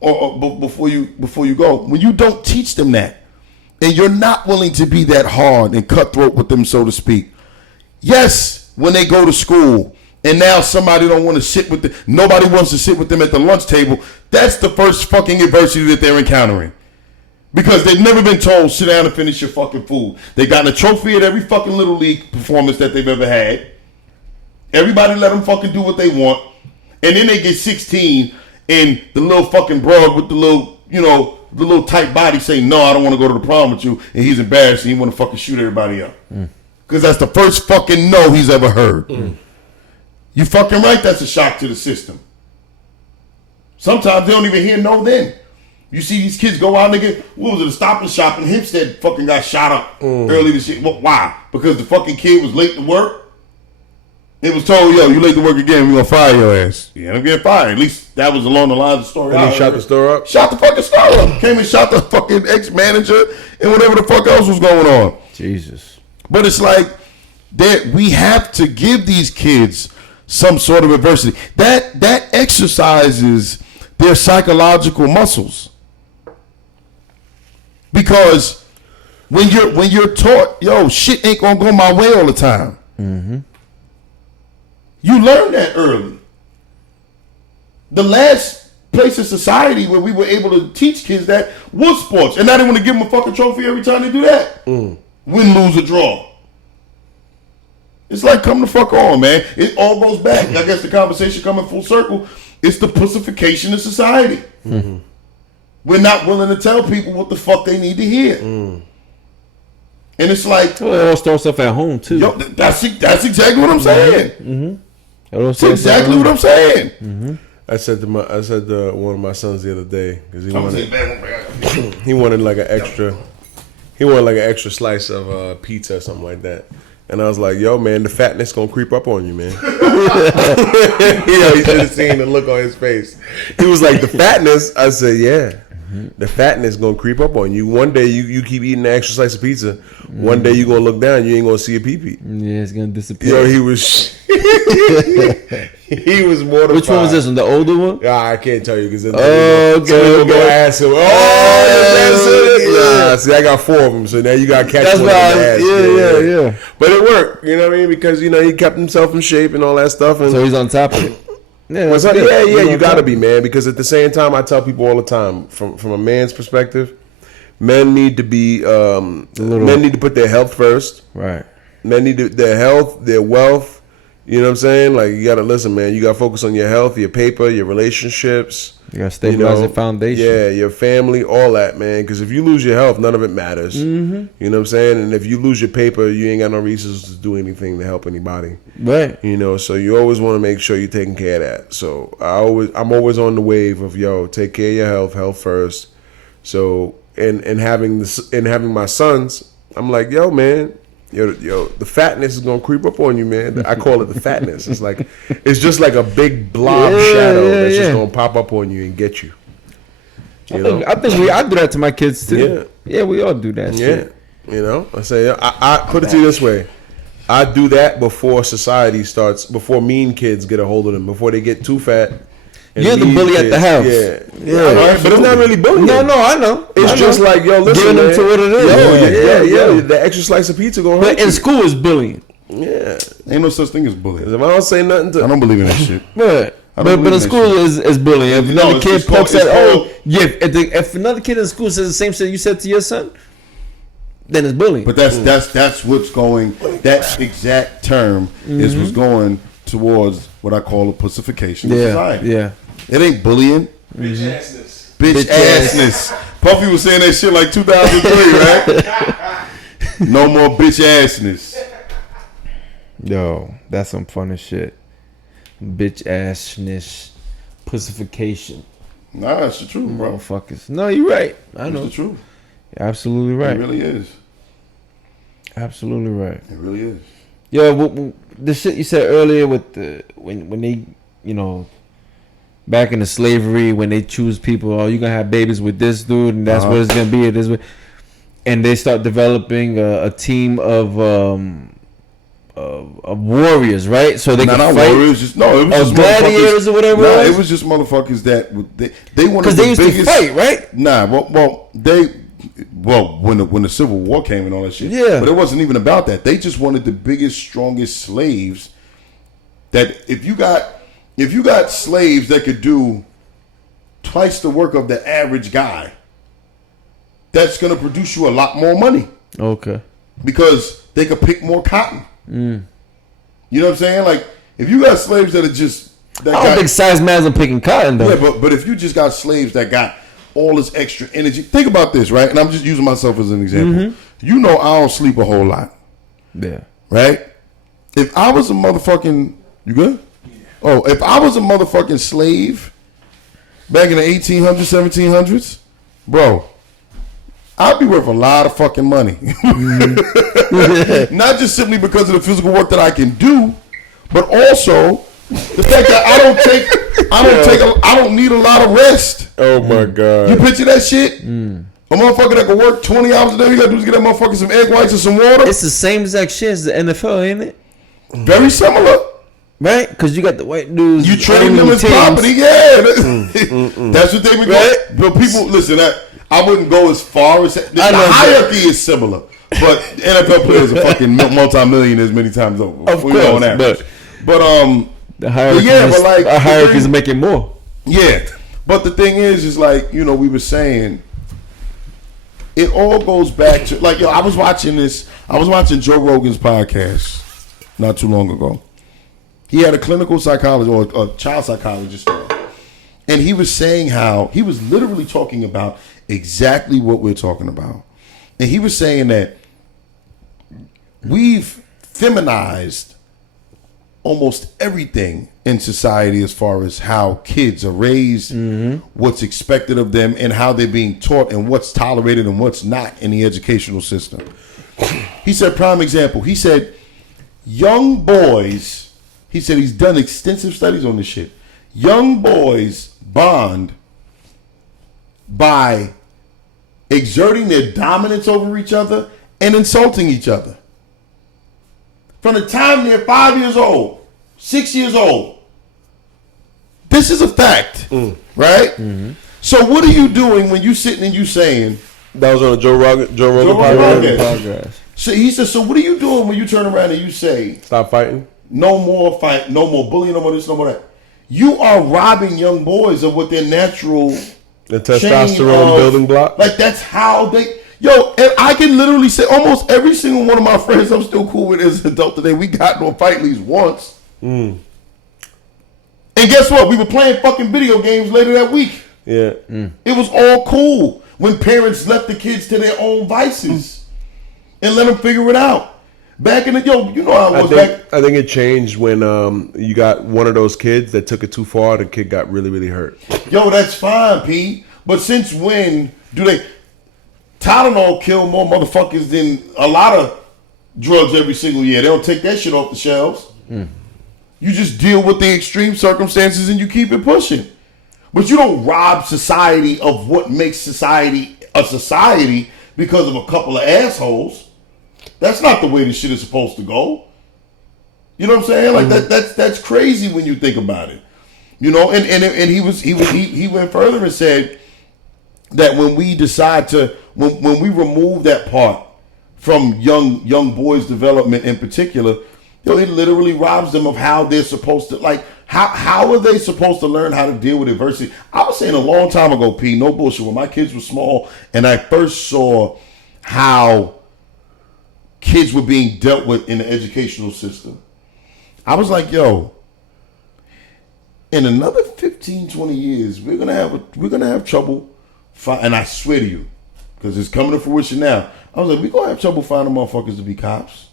or before you go, when you don't teach them that, and you're not willing to be that hard and cutthroat with them, so to speak. Yes, when they go to school, and now somebody don't want to sit with them, nobody wants to sit with them at the lunch table. That's the first fucking adversity that they're encountering. Because they've never been told, sit down and finish your fucking food. They got a trophy at every fucking Little League performance that they've ever had. Everybody let them fucking do what they want. And then they get 16, and the little fucking broad with the little, the little tight body say, no, I don't want to go to the prom with you. And he's embarrassed and he want to fucking shoot everybody up. Because that's the first fucking no he's ever heard. You fucking right, that's a shock to the system. Sometimes they don't even hear no then. You see these kids go out and they get, what was it, a Stop and Shop in Hempstead fucking got shot up early this year. Why? Because the fucking kid was late to work? It was told, yo, you late to work again, we're going to fire your ass. Yeah, I'm getting fired. At least that was along the lines of the story. And he shot the store up? Shot the fucking store up. Came and shot the fucking ex-manager and whatever the fuck else was going on. Jesus. But it's like, we have to give these kids some sort of adversity. That exercises their psychological muscles. Because when you're taught, yo, shit ain't gonna go my way all the time. You learn that early. The last place in society where we were able to teach kids that was sports, and now they want to give them a fucking trophy every time they do that. Win, lose, or draw. It's like, come the fuck on, man. It all goes back. I guess the conversation coming full circle. It's the pussification of society. We're not willing to tell people what the fuck they need to hear. And it's like, well, it all starts off at home too. Yo, that's exactly what I'm saying. That's exactly what I'm saying. I said to one of my sons the other day because he wanted like an extra slice of pizza or something like that. And I was like, yo, man, the fatness gonna creep up on you, man. You should have seen the look on his face. He was like, the fatness? I said, yeah. The fatness gonna creep up on you. One day you keep eating an extra slice of pizza. One day you gonna look down, you ain't gonna see a pee-pee. Yeah, it's gonna disappear. Yo, he was mortified. Which one was this one? The older one? I can't tell you because okay. Ask him. That's it. See, I got 4 of them, so now you got to catch one in the ass. Yeah. But it worked, you know what I mean? Because he kept himself in shape and all that stuff. And so he's on top of it. Yeah, you got to be, man. Because at the same time, I tell people all the time, from a man's perspective, men need to be men need to put their health first. Right. Men need their health, their wealth. You know what I'm saying? Like, you got to listen, man. You got to focus on your health, your paper, your relationships. You got to stabilize your foundation. Yeah, your family, all that, man. Because if you lose your health, none of it matters. You know what I'm saying? And if you lose your paper, you ain't got no reasons to do anything to help anybody. Right. So you always want to make sure you're taking care of that. So I'm always on the wave of, yo, take care of your health first. So and having my sons, I'm like, yo, man. Yo, the fatness is gonna creep up on you, man. I call it the fatness. It's just like a big blob shadow that's just gonna pop up on you and get you. I think I do that to my kids too. Yeah, we all do that. Yeah, I say I put it to you this way. I do that before society starts, before mean kids get a hold of them, before they get too fat. You're the bully at the house. Yeah. But it's not really bullying. No, I know. It's just like, yo, listen, giving them to what it is. Yeah. The extra slice of pizza going. But in school is bullying. Yeah, ain't no such thing as bullying. If I don't say nothing to, I don't believe in that shit. But in school is bullying. If another kid pokes at, if another kid in school says the same shit you said to your son, then it's bullying. But that's what's going. That exact term is what's going towards what I call a pussification of society. Yeah. It ain't bullying. Bitch assness. Bitch assness. Puffy was saying that shit like 2003, right? No more bitch assness. Yo, that's some funny shit. Bitch assness. Pussification. Nah, that's the truth, bro. Motherfuckers. No, you're right. I know. It's the truth. You're absolutely right. It really is. Absolutely right. It really is. Yo, the shit you said earlier with when they back in the slavery when they choose people, oh, you're gonna have babies with this dude, and that's what it's gonna be. This way, and they start developing a team of warriors, right? So they can fight. Warriors, it was just gladiators or whatever. It was just motherfuckers that they wanted because they used to fight, right? Nah, when the Civil War came and all that shit. Yeah, but it wasn't even about that. They just wanted the biggest, strongest slaves. That if you got slaves that could do twice the work of the average guy, that's gonna produce you a lot more money. Okay. Because they could pick more cotton. You know what I'm saying? Like if you got slaves that are just I don't think size matters in picking cotton though. Yeah, but if you just got slaves that got all this extra energy, think about this, right? And I'm just using myself as an example. You know I don't sleep a whole lot. Yeah. Right? If I was a motherfucking you good? Yeah. Oh, if I was a motherfucking slave back in the 1800s, 1700s, bro, I'd be worth a lot of fucking money. Not just simply because of the physical work that I can do, but also the fact that I don't need a lot of rest. Oh my god! You picture that shit? A motherfucker that can work 20 hours a day, you gotta do is get that motherfucker some egg whites and some water. It's the same exact shit as the NFL, ain't it? Very similar. Right? Because you got the white dudes. You train them as property, yeah. That's what they be going. But people, listen, I wouldn't go as far as the hierarchy is similar, but NFL players are fucking multi-millionaires many times over. Of course, but the hierarchy is making more. Yeah, but the thing is like we were saying, it all goes back to like I was watching Joe Rogan's podcast not too long ago. He had a clinical psychologist or a child psychologist, and he was saying how he was literally talking about exactly what we're talking about. And he was saying that we've feminized almost everything in society as far as how kids are raised, what's expected of them, and how they're being taught and what's tolerated and what's not in the educational system. He said, prime example, he said, young boys, he said he's done extensive studies on this shit. Young boys bond by exerting their dominance over each other and insulting each other. From the time they're 5 years old, 6 years old. This is a fact, right? So what are you doing when you sitting and you saying... That was on a Joe Rogan podcast. So he said, so what are you doing when you turn around and you say... Stop fighting. No more fight, no more bullying, no more this, no more that. You are robbing young boys of what their natural... The testosterone building block? Like, that's how they... Yo, and I can literally say almost every single one of my friends I'm still cool with as an adult today, we got into a fight at least once. And guess what? We were playing fucking video games later that week. Yeah. It was all cool when parents left the kids to their own vices and let them figure it out. Back in the how it was back. I think it changed when you got one of those kids that took it too far. The kid got really, really hurt. Yo, that's fine, P. But since when do they... Tylenol kill more motherfuckers than a lot of drugs every single year. They don't take that shit off the shelves. You just deal with the extreme circumstances and you keep it pushing. But you don't rob society of what makes society a society because of a couple of assholes. That's not the way this shit is supposed to go. You know what I'm saying? Like that's crazy when you think about it. And he went further and said that when we decide to when we remove that part from young boys' development in particular, it literally robs them of how they're supposed to, like, how are they supposed to learn how to deal with adversity? I was saying a long time ago, P, no bullshit, when my kids were small and I first saw how kids were being dealt with in the educational system, I was like, yo, in another 15, 20 years, we're gonna have trouble. And I swear to you, because it's coming to fruition now. I was like, we're going to have trouble finding motherfuckers to be cops.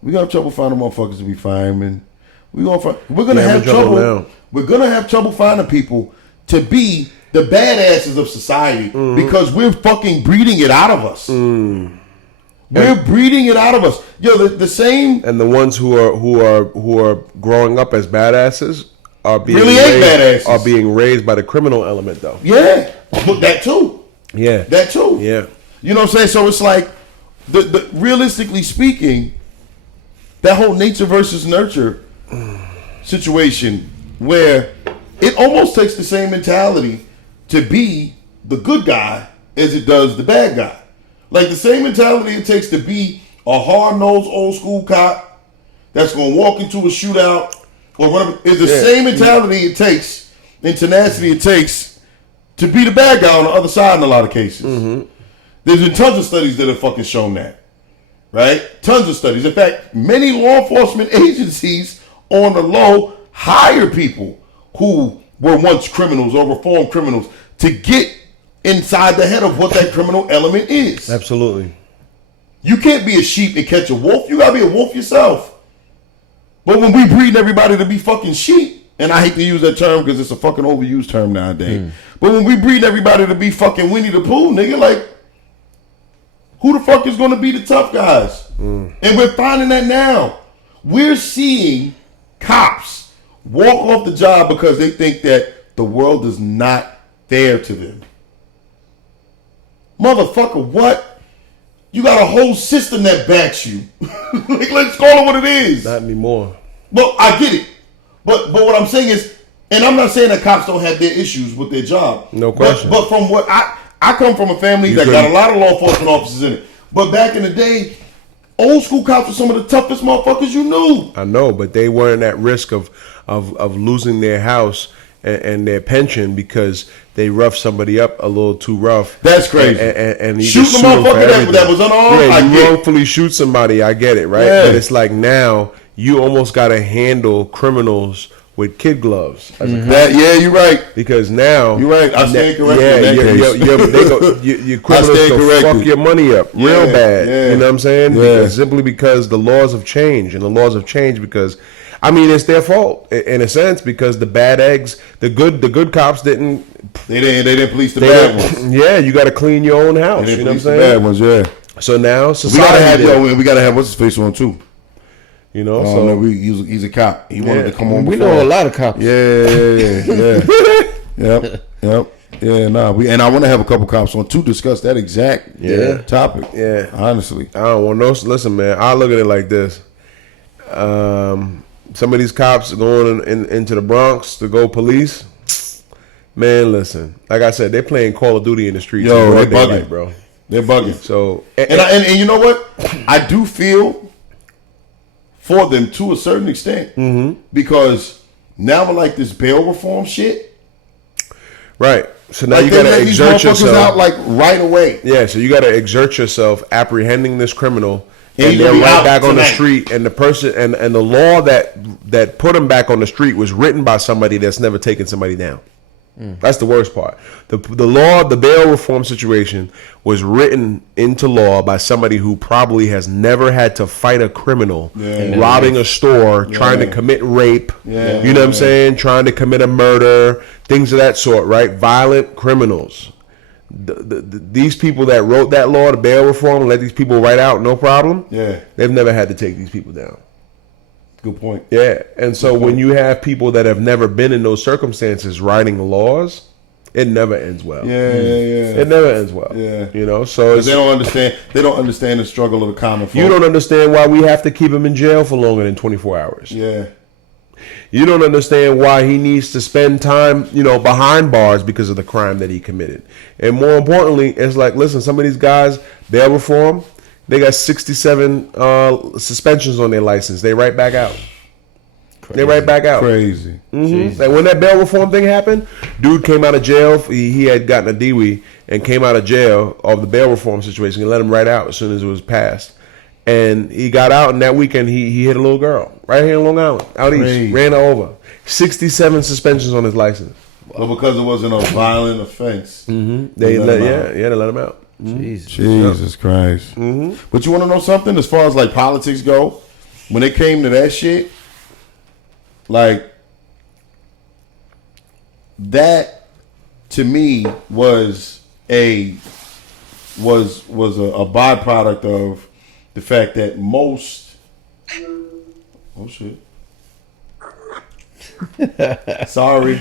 We're going to have trouble finding motherfuckers to be firemen. We're going to have trouble. We're going to have trouble finding people to be the badasses of society because we're fucking breeding it out of us. We're breeding it out of us. Yo, the same. And the ones who are growing up as badasses really ain't badasses. Are being raised by the criminal element, though. Yeah, that too. Yeah, that too. Yeah, you know what I'm saying. So it's like, the realistically speaking, that whole nature versus nurture situation, where it almost takes the same mentality to be the good guy as it does the bad guy. Like the same mentality it takes to be a hard-nosed old school cop that's gonna walk into a shootout or whatever is the same mentality it takes and tenacity it takes to be the bad guy on the other side in a lot of cases. Mm-hmm. There's been tons of studies that have fucking shown that. Right? Tons of studies. In fact, many law enforcement agencies on the low hire people who were once criminals or reformed criminals to get inside the head of what that criminal element is. absolutely. You can't be a sheep and catch a wolf. You gotta be a wolf yourself. But when we breed everybody to be fucking sheep, and I hate to use that term because it's a fucking overused term nowadays. But when we breed everybody to be fucking Winnie the Pooh, nigga, like, who the fuck is gonna be the tough guys? And we're finding that now. We're seeing cops walk off the job because they think that the world is not fair to them. Motherfucker, what? You got a whole system that backs you. Like, let's call it what it is. Not anymore. Well, I get it. But what I'm saying is, and I'm not saying that cops don't have their issues with their job. No question. But from what I come from a family that got a lot of law enforcement officers in it. But back in the day, old school cops were some of the toughest motherfuckers you knew. I know, but they weren't at risk of losing their house and their pension because they roughed somebody up a little too rough. That's crazy. And you shoot just the sue them for motherfucker everything. that was unarmed. Yeah, I you get it. wrongfully shoot somebody. I get it, right? Yeah. But it's like now you almost got to handle criminals with kid gloves. As a cop. Yeah, you're right. Because now You're right. I stand corrected Yeah, in that case. your criminals stand go corrected. fuck your money up real bad. yeah. You know what I'm saying? Yeah. Because simply because the laws have changed, and the laws have changed because, I mean, it's their fault in a sense because the bad eggs, the good cops didn't. They didn't police the bad ones. Yeah, you got to clean your own house. They You didn't know what I'm police the saying? bad ones. Yeah. So now We society, gotta have did, we gotta have what's his face on too. you know. Oh, So no, he's a cop. He wanted to come on. We before. know a lot of cops. Yeah. Yep. Yeah, nah. And I want to have a couple cops on to discuss that exact topic. Yeah. Honestly. I don't want no. Listen, man. I look at it like this. Some of these cops going into the Bronx to go police. Man, listen. Like I said, they're playing Call of Duty in the streets. Yo, Right they there, bugging. like, bro. They're bugging. So And you know what? I do feel for them to a certain extent because now with like this bail reform shit, right. So now like you they got to let these exert motherfuckers yourself. out like right away. Yeah, so you got to exert yourself apprehending this criminal, And and he's they're gonna be right out back on the tonight. street. And the person and the law that put him back on the street was written by somebody that's never taken somebody down. That's the worst part. The law, the bail reform situation was written into law by somebody who probably has never had to fight a criminal, robbing a store, trying to commit rape. Yeah. You know what I'm saying? Trying to commit a murder, things of that sort, right? Violent criminals. These people that wrote that law, the bail reform, and let these people right out, no problem. Yeah. They've never had to take these people down. Good point. Yeah, and so when you have people that have never been in those circumstances writing the laws, it never ends well. Yeah. It never ends well. Yeah. You know, so it's, They don't understand. They don't understand the struggle of the common folk. you don't understand why we have to keep him in jail for longer than 24 hours. Yeah. You don't understand why he needs to spend time, behind bars because of the crime that he committed. And more importantly, it's like, listen, some of these guys, bail reform, they got 67 suspensions on their license. They right back out. They right back out. Crazy. Like when that bail reform thing happened, dude came out of jail. He had gotten a DWI and came out of jail of the bail reform situation. He let him right out as soon as it was passed. And he got out, and that weekend he hit a little girl right here in Long Island, out Crazy. east. Ran her over. 67 suspensions on his license. Well, because it wasn't a violent offense. They let him out. Jesus Christ. But you want to know something? As far as like politics go, when it came to that shit, like that to me was a byproduct of the fact that most Sorry.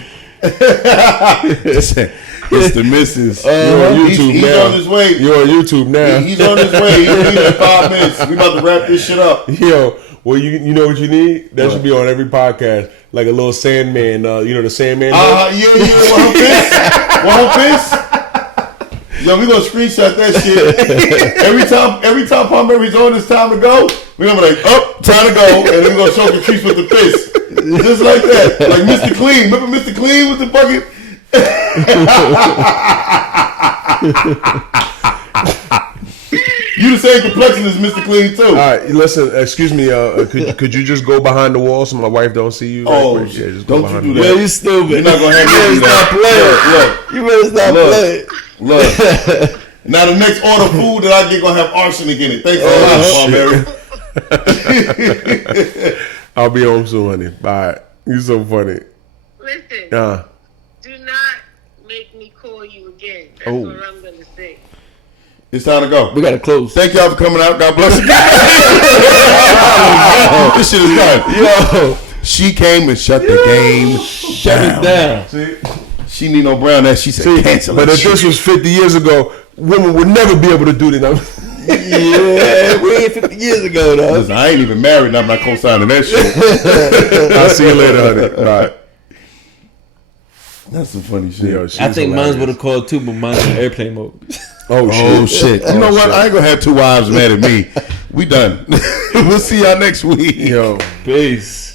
It's the missus. You're on YouTube He's now. on his way. You're on YouTube now. He's on his way. He'll be in 5 minutes. We about to wrap this shit up. Yo, well, you know what you need? That should be on every podcast, like a little Sandman. You know the Sandman. Yeah. One fist. Yo, we gonna screenshot that shit. Every time Pamery's on, it's time to go. We gonna be like, time to go, and then we gonna show Patrice with the fist, just like that, like Mr. Clean. Remember Mr. Clean with the fucking. You the same complexion as Mr. Clean too. All right, listen. Excuse me. Could you just go behind the wall so my wife don't see you? Oh, yeah, just don't go behind you the do wall. that. You stupid. You're not gonna have me do that. You better stop playing. Look. Now the next order of food that I get gonna have arsenic in it. Thanks a lot, Pamery. I'll be home soon, honey. Bye. You so funny. Listen, do not make me call you again. That's what I'm gonna say. It's time to go. We gotta close. Thank y'all for coming out. God bless you. This shit is done. Yo, She came and shut the game shut it down. She need no brown ass. She said cancel But it. if this was 50 years ago, women would never be able to do this. Yeah, we ain't 50 years ago though. Listen, I ain't even married and I'm not co-signing that shit. I'll see you later, honey. All right. That's some funny shit. Yo, she's I think hilarious. mine would have called too, but mine's in airplane mode. Oh shit. You know what? shit. I ain't gonna have 2 wives mad at me. We done. We'll see y'all next week. Yo. Peace.